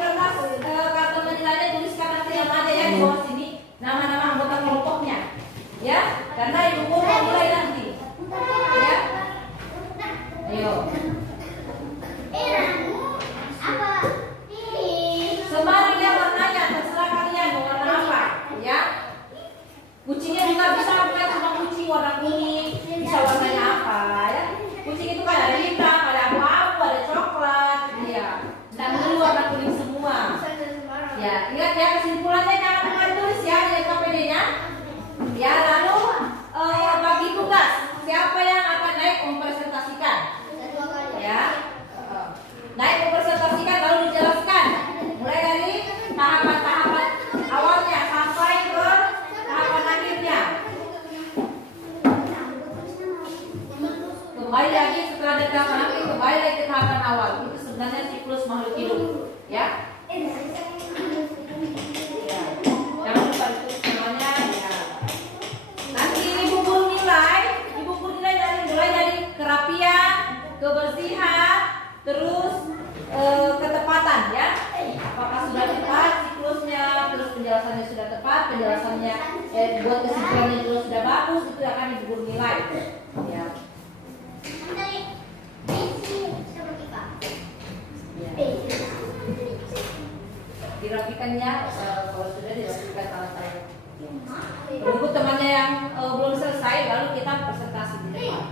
kertas kartu menilainya tuliskan nanti yang ada ya di bawah sini nama-nama anggota kelompoknya. Ya, karena ibu guru mau nilai nanti. Ya. Ayo. Sembarang ya warnanya, terserah kalian mau warna apa, ya. Kucingnya juga bisa bukan cuma kucing warna kuning, bisa warnanya apa, ya. Kucing itu kan ada hitam, ada abu-abu, ada coklat, ya. Dan dulu warna kuning semua. Ya, ingat ya kesimpulannya jangan lupa tulis ya di KPD-nya. Ya, lalu bagi tugas siapa yang akan naik mempresentasikan. Ya. Naik mempresentasikan lalu dijelaskan mulai dari tahapan-tahapan awalnya sampai ke tahapan akhirnya. Kembali lagi setelah ada tahapan akhir, kembali lagi ke tahapan awal. Itu sebenarnya siklus makhluk hidup, ya. Jangan lupa ditulis semuanya, ya. Nanti ibu guru nilai mulai dari kerapian, kebersihan, terus ketepatan ya. Apakah sudah tepat siklusnya, terus penjelasannya sudah tepat, penjelasannya buat kesimpulannya juga sudah bagus, itu akan ibu guru nilai. Ya. Dirapikannya kalau sudah dirapikan alat-alat. Menunggu temannya yang belum selesai, lalu kita presentasi di depan.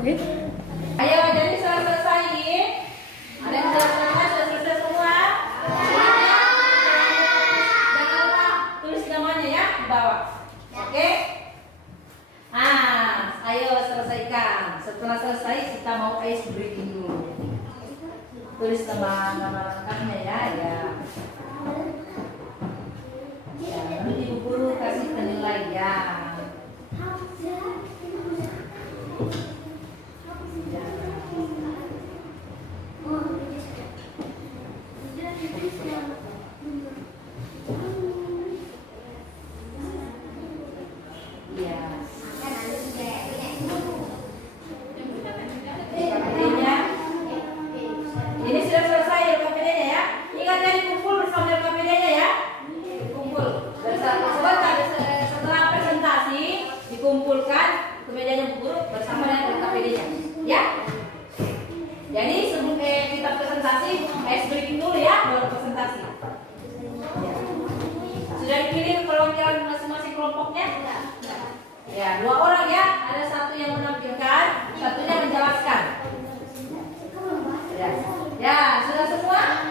Ayo, jadi sudah selesai. Ada yang sudah selesai semua? Jangan lupa tulis namanya ya di bawah. Oke? Ayo selesaikan. Setelah selesai kita mau ice breaking dulu. Tulis nama lengkapnya ya. Ya, nanti ibu guru kasih penilaian. Ya. Ini sudah selesai LKPD-nya ya. Ingat ya, dikumpul bersama LKPD-nya ya. Dikumpul. Setelah presentasi dikumpulkan ke mejanya Bu Guru bersama dengan LKPD-nya. Ya. Jadi sebelum kita presentasi, ice breaking dulu ya, baru presentasi. Ya. Sudah dipilih perwakilan masing-masing kelompoknya? Ya, 2 orang ya. Ada satu yang menampilkan, satunya menjelaskan. Ya, sudah semua?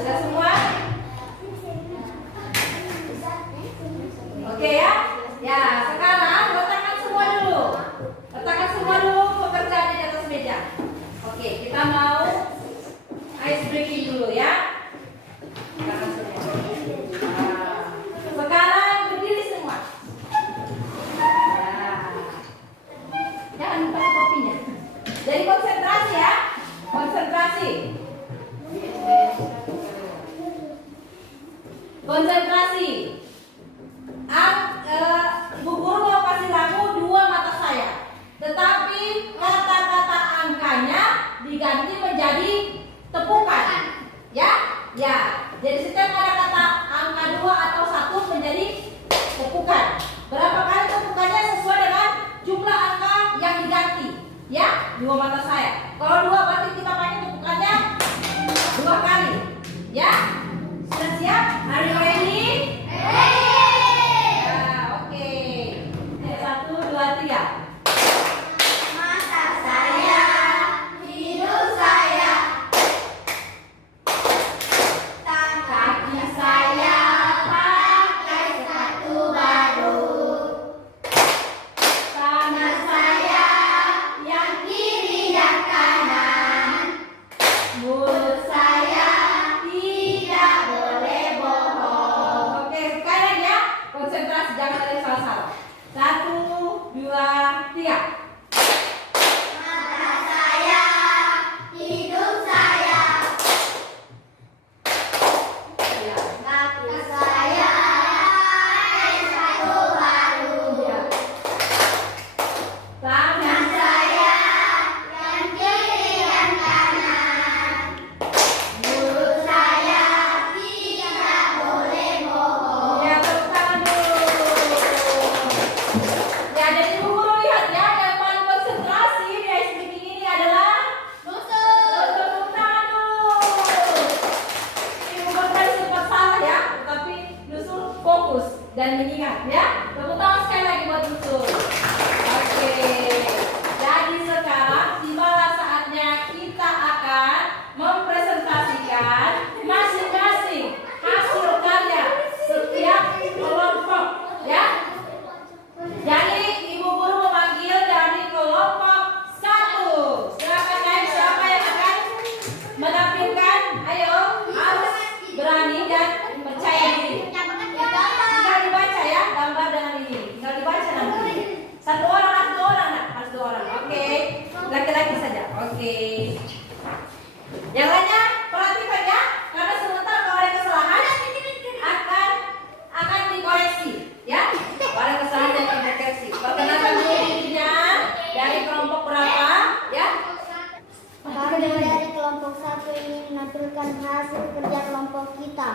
Sudah semua? Oke ya? Ya, sekarang letakkan semua dulu. Letakkan semua dulu pekerjaan di atas meja. Oke, kita mau ice breaking dulu ya. Letakkan semua. Sekarang berdiri semua. Ya. Jangan lupa kopinya. Jadi konsentrasi ya. Konsentrasi. Konsentrasi. Ibu guru mau kasih kamu 2 mata saya. Tetapi kata-kata angkanya diganti menjadi tepukan. Ya? Ya. Jadi setiap ada kata angka 2 atau 1 menjadi tepukan. Berapa kali tepukannya sesuai dengan jumlah angka yang diganti. Ya, 2 mata saya. Kalau 2 berarti kita pakai tepukannya 2 kali. Ya, sudah siap? Are you ready? Ya, oke. 1, 2, 3. Mata saya, hidung saya, kaki saya pakai sepatu baru, tangan saya yang kiri dan kanan, mulut saya tidak boleh bohong. Oke, sekarang ya. Konsentrasi, jangan ada yang salah-salah. 1, 2, 3. Mata saya, hidung saya, Ya. kaki saya pakai sepatu baru, Ya. Tangan. saya yang kiri dan kanan, mulut saya tidak boleh bohong. Ya, tepuk tangan dulu. Ya, jadi ibu guru lihat ya, yang paling konsentrasi di ice breaking ini adalah tepuk tangan dulu. Ibu guru tadi sempat salah ya, tetapi Nusul fokus dan mengingat ya. Tepuk tangan sekali lagi buat Nusul. Oke. Jadi sekarang tibalah saatnya kita akan mempresentasikan masing-masing hasil karya setiap kelompok ya. Jadi ibu guru memanggil dari kelompok 1. Silakan naik, siapa yang akan menampilkan? Ayo, harus berani dan percaya diri. Tinggal dibaca ya, gambar dengan ini. Tinggal dibaca nanti. 1 orang, harus 2 orang, nak. Harus 2 orang. Oke. Laki-laki saja. Oke. Yang lainnya perhatikan ya, karena sebentar kalau ada kesalahan akan dikoreksi ya. Kalau ada kesalahan dan dikoreksi. Perkenalkan dulu dirinya, dari kelompok berapa ya? Kami dari kelompok 1 ingin menampilkan hasil kerja kelompok kita.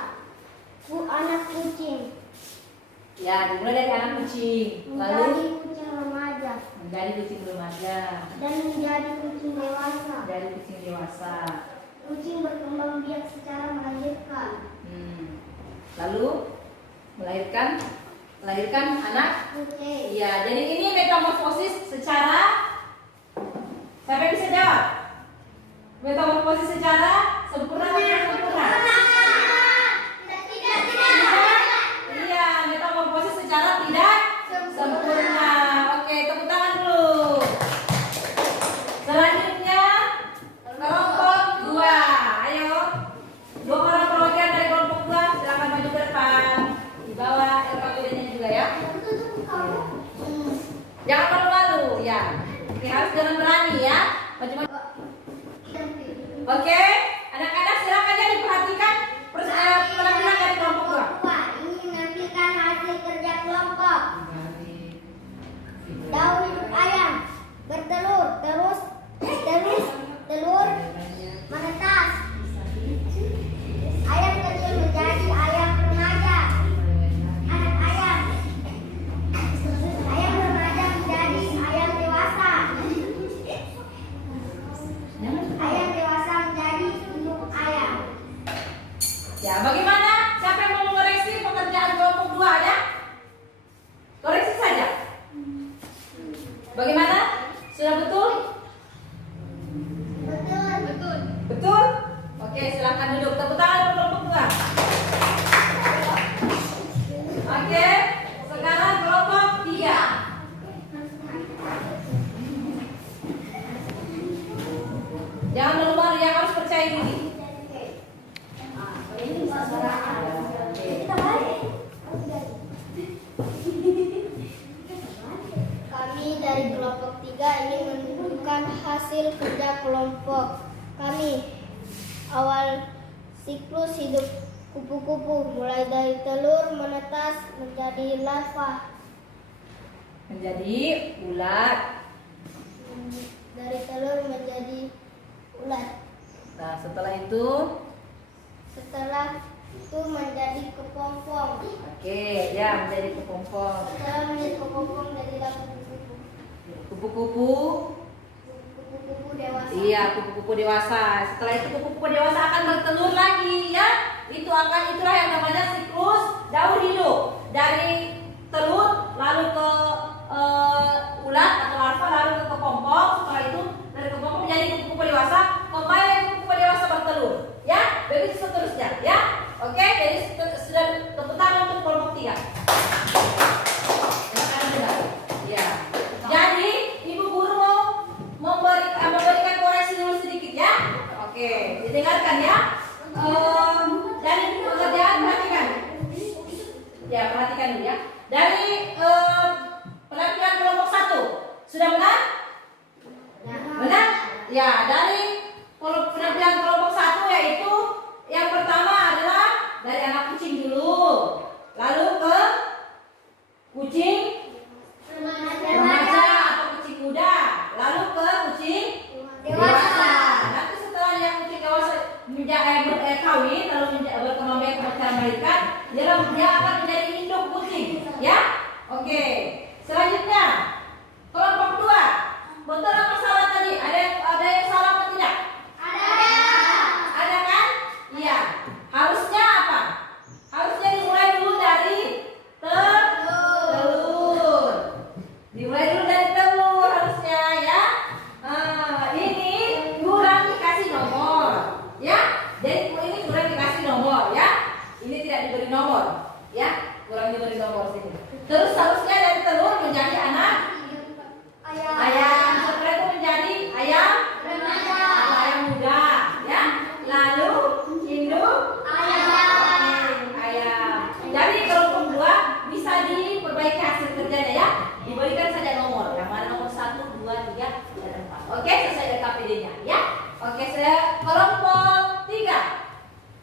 Anak kucing Ya, dimulai dari anak kucing, menjadi lalu kucing remaja menjadi kucing remaja, dan menjadi kucing dewasa. dari kucing dewasa. Kucing berkembang biak secara melahirkan. Lalu melahirkan anak. Oke. Iya, jadi ini metode metamorfosis secara, siapa yang bisa jawab? Metamorfosis secara sempurna atau tidak sempurna? Iya, metamorfosis secara tidak sempurna. Oke, tepuk tangan dulu. Selanjutnya kelompok 2. Ayo, 2 orang perwakilan dari kelompok 2 silakan maju ke depan. Di bawah LKPD-nya juga ya. Jangan malu-malu ya. Oke, harus dengan berani ya. Maju-maju. Oke, anak-anak silakan ya diperhatikan penampilan dari kelompok 2. Ini menampilkan hasil kerja kelompok. Daun hidup ayam bertelur, terus telur menetas. Ayam kecil menjadi ayam remaja. Anak ayam. Ayam remaja menjadi ayam dewasa. Ayam dewasa menjadi induk ayam. Ya, bagaimana? Siapa yang mau mengoreksi pekerjaan kelompok 2 ya? Koreksi saja. Bagaimana? Sudah betul? Betul. Betul? Oke, silakan duduk. Tepuk tangan untuk kelompok 2. Oke, sekarang kelompok 3. Jangan malu-malu, yang harus percaya diri. Kami dari kelompok 3 ingin menunjukkan hasil kerja kelompok kami. Awal siklus hidup kupu-kupu mulai dari telur menetas menjadi larva. Menjadi ulat. Dari telur menjadi ulat. Nah, setelah itu, Setelah itu menjadi kepompong. oke, ya menjadi kepompong. Setelah menjadi kepompong jadilah kupu-kupu. Kupu-kupu. Kupu-kupu dewasa. Iya, kupu-kupu dewasa. Setelah itu kupu-kupu dewasa akan bertelur lagi, ya. Itulah yang namanya siklus daur hidup. Dari telur lalu ke ulat atau larva lalu ke kepompong. Setelah itu dari kepompong menjadi kupu-kupu dewasa. Kembali kupu-kupu dewasa bertelur, ya. Begitu seterusnya, ya. Oke, jadi sudah tepuk tangan untuk kelompok 3. Ya. Jadi ibu guru mau memberikan koreksi dulu sedikit ya. Oke, didengarkan ya. Dari pekerjaan perhatikan. Ya, perhatikan dulu ya. Dari penampilan kelompok 1 sudah benar? Benar? Ya, dari penampilan kelompok 1 yaitu yang pertama adalah dari anak kucing dulu, lalu ke kucing remaja atau kucing muda, lalu ke kucing dewasa. Nanti setelah yang kucing dewasa kawin lalu berkembang biak cara melahirkan, dia akan menjadi induk kucing, ya. Oke. Selanjutnya kelompok 2. Betul apa salah tadi? Ada yang salah apa tidak? Ada kan? Iya. Harusnya apa? Harusnya dimulai dulu dari telur. Dimulai dulu dari telur harusnya ya. Ini kurang dikasih nomor, ya. Jadi ini kurang dikasih nomor, ya. Ini tidak diberi nomor, ya. Kurang diberi nomor sini. Terus harusnya dari telur menjadi anak ayam. Setelah itu menjadi ayam Remaja. atau ayam muda, ya. Lalu induk ayam. Jadi kelompok 2 bisa diperbaiki hasil kerjanya ya. Diberikan saja nomor. Yang mana nomor 1, 2, 3, dan 4. Oke, sesuai dengan KPD-nya ya. Oke, saya kelompok 3.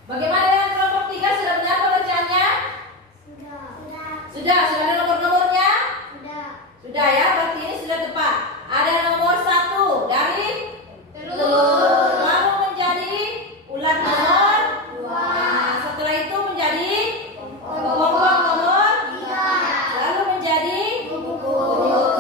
Bagaimana dengan kelompok 3? Sudah benar pekerjaannya? Sudah ada nomor-nomornya? Sudah ya, berarti ini sudah tepat. Ada nomor 1 dari telur, lalu menjadi ulat nomor 2. Setelah itu menjadi kepompong nomor 3, lalu menjadi kupu-kupu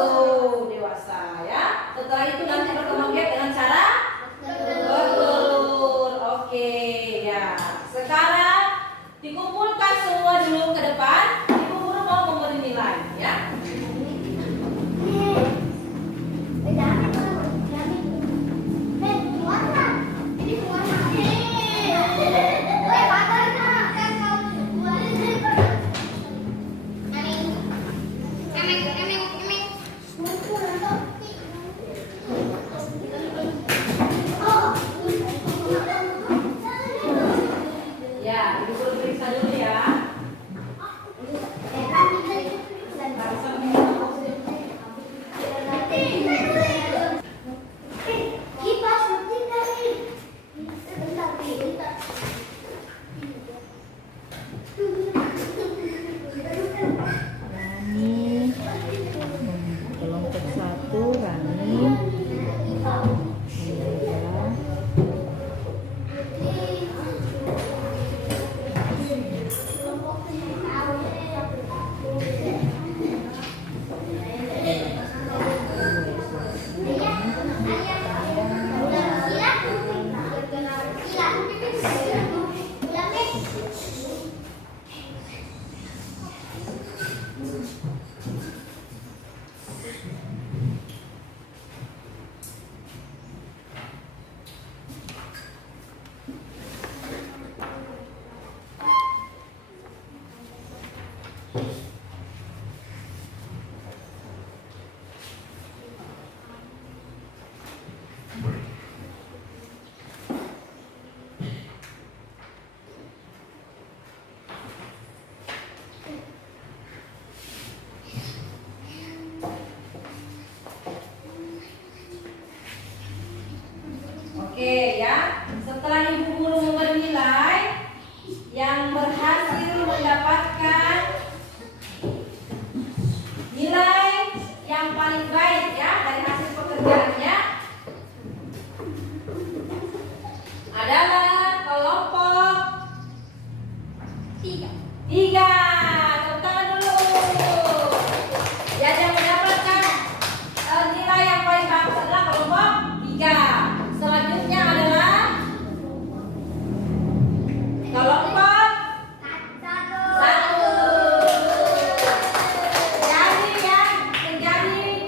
Oke ya, setelah ibu guru memberi nilai, yang berhasil mendapatkan nilai yang paling baik ya dari hasil pekerjaannya adalah kelompok 3. Tepuk tangan dulu. Ya, yang mendapatkan nilai yang paling bagus adalah kelompok 3. Selanjutnya adalah kelompok 1. Jadi yang menjadi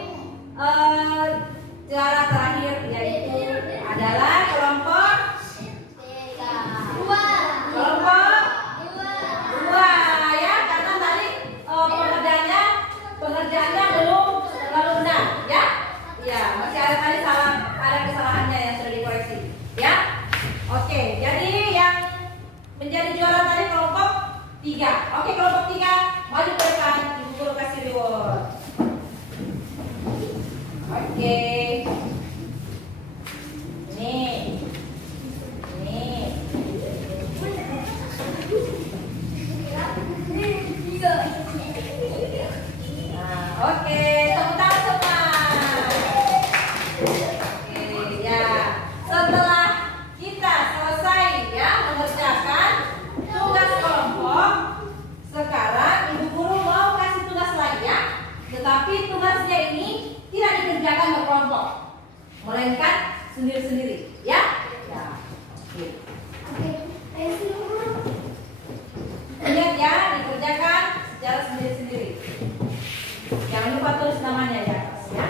juara terakhir yaitu adalah kelompok 2 ya, karena tadi pengerjaannya belum terlalu benar ya. Ya, masih ada tadi ada kesalahannya yang sudah dikoreksi ya. Oke, jadi yang menjadi juara tadi kelompok 3. Oke, kelompok 3 maju ke depan, ibu guru kasih reward. Oke. Nih. Nah, oke, tepuk tangan semua. Oke, ya. Setelah kita selesai ya mengerjakan tugas kelompok, sekarang ibu guru mau kasih tugas lainnya, tetapi tugasnya ini tidak dikerjakan berkelompok, melainkan sendiri-sendiri, ya. Ya. Oke. Ingat ya, dikerjakan secara sendiri-sendiri. Jangan lupa tulis namanya di atas ya.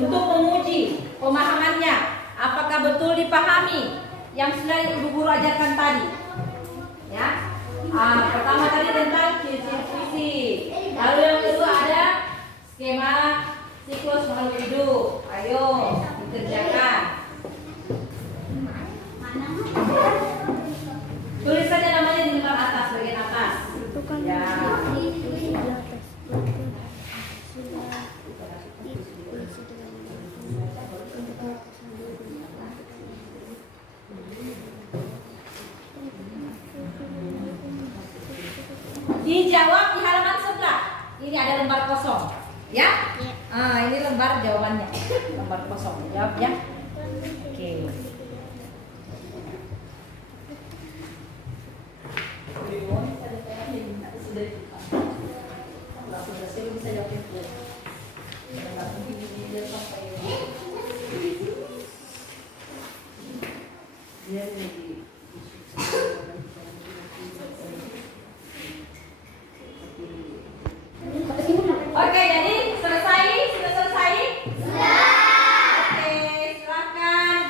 Untuk menguji pemahamannya, apakah betul dipahami yang sudah ibu guru ajarkan tadi? Ya. Pertama tadi tentang ciri-ciri puisi. Lalu yang kedua ada skema siklus makhluk hidup. Ayo dikerjakan. Tulis saja namanya di lembar atas, bagian atas. Ya. Dijawab di halaman sebelah. Ini ada lembar kosong, ya? Ini lembar jawabannya. Lembar kosong. Jawab ya. Oke. Oke, jadi selesai? Sudah selesai? Sudah. Oke, silakan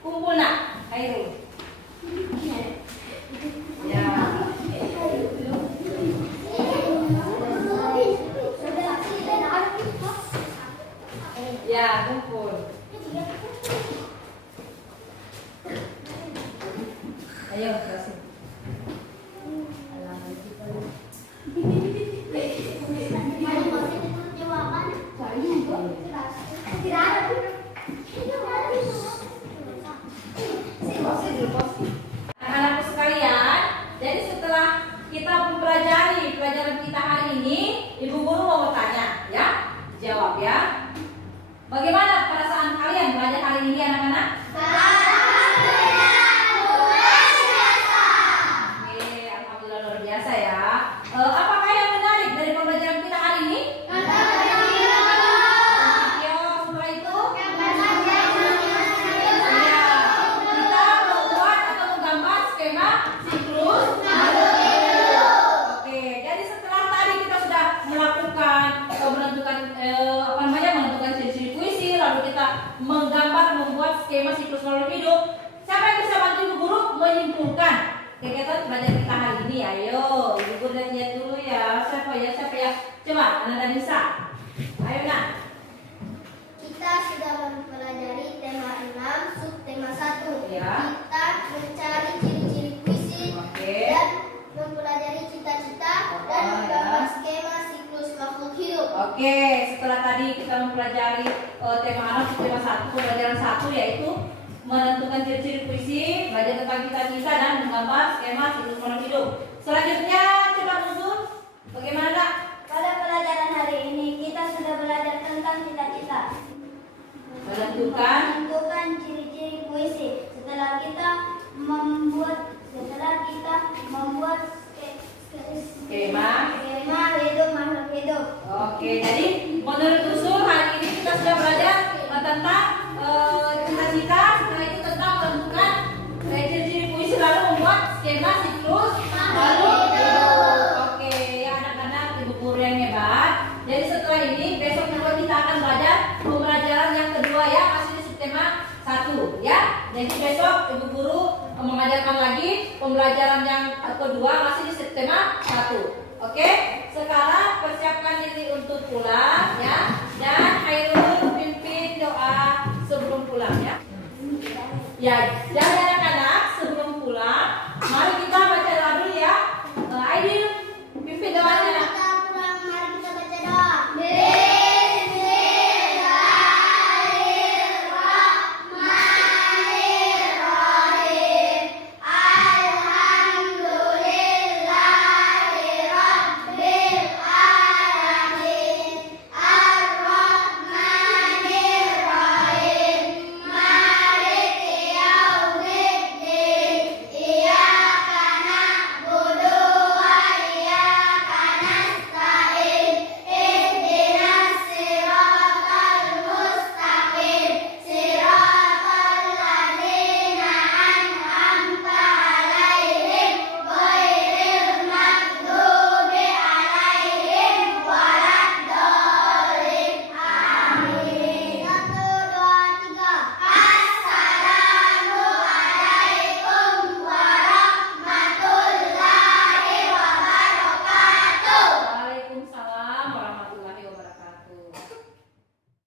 kumpul nak, Khairul. Ya. Ya, kumpul. Ayo, terusin. Anak-anakku sekalian, jadi setelah kita mempelajari pelajaran kita hari ini, ibu guru mau bertanya, ya, jawab ya. Bagaimana perasaan kalian belajar hari ini, anak-anak? Oke, alhamdulillah luar biasa ya. Apakah yang menarik dari pembelajaran kita hari ini? Setelah itu, kita membuat atau menggambar skema siklus. Oke, jadi setelah tadi kita sudah melakukan menentukan ciri-ciri puisi, lalu kita menggambar, membuat skema siklus makhluk hidup. Siapa yang bisa bantu ibu guru menyimpulkan kegiatan pelajaran kita hari ini? Ayo, ibu guru lihat dulu ya. Siapa ya? Coba, anak bisa. Ayo nak. Kita sudah mempelajari tema 6, subtema 1. Ya. Kita mencari ciri Oke, setelah tadi kita mempelajari tema anak tema 1, pembelajaran 1 yaitu menentukan ciri-ciri puisi, belajar tentang cita-cita dan menggambar skema siklus monoton hidup. Selanjutnya coba susun. Bagaimana Kak? Pada pelajaran hari ini kita sudah belajar tentang cita-cita. Menentukan Ciri-ciri puisi. Setelah kita membuat skema. hidup makhluk hidup. Oke, jadi menurut usul hari ini kita sudah belajar tentang cita-cita, setelah itu tentang menentukan ciri-ciri puisi, lalu membuat skema siklus lalu Oke, ya anak-anak, ibu guru yang hebat. Jadi setelah ini besok juga kita akan belajar pembelajaran yang kedua ya, masih di subtema 1 ya. Jadi besok ibu guru mengajarkan lagi pembelajaran yang kedua masih di subtema 1. Oke, sekarang persiapkan diri untuk pulang ya. Dan Khairul pimpin doa sebelum pulang ya. Ya, jangan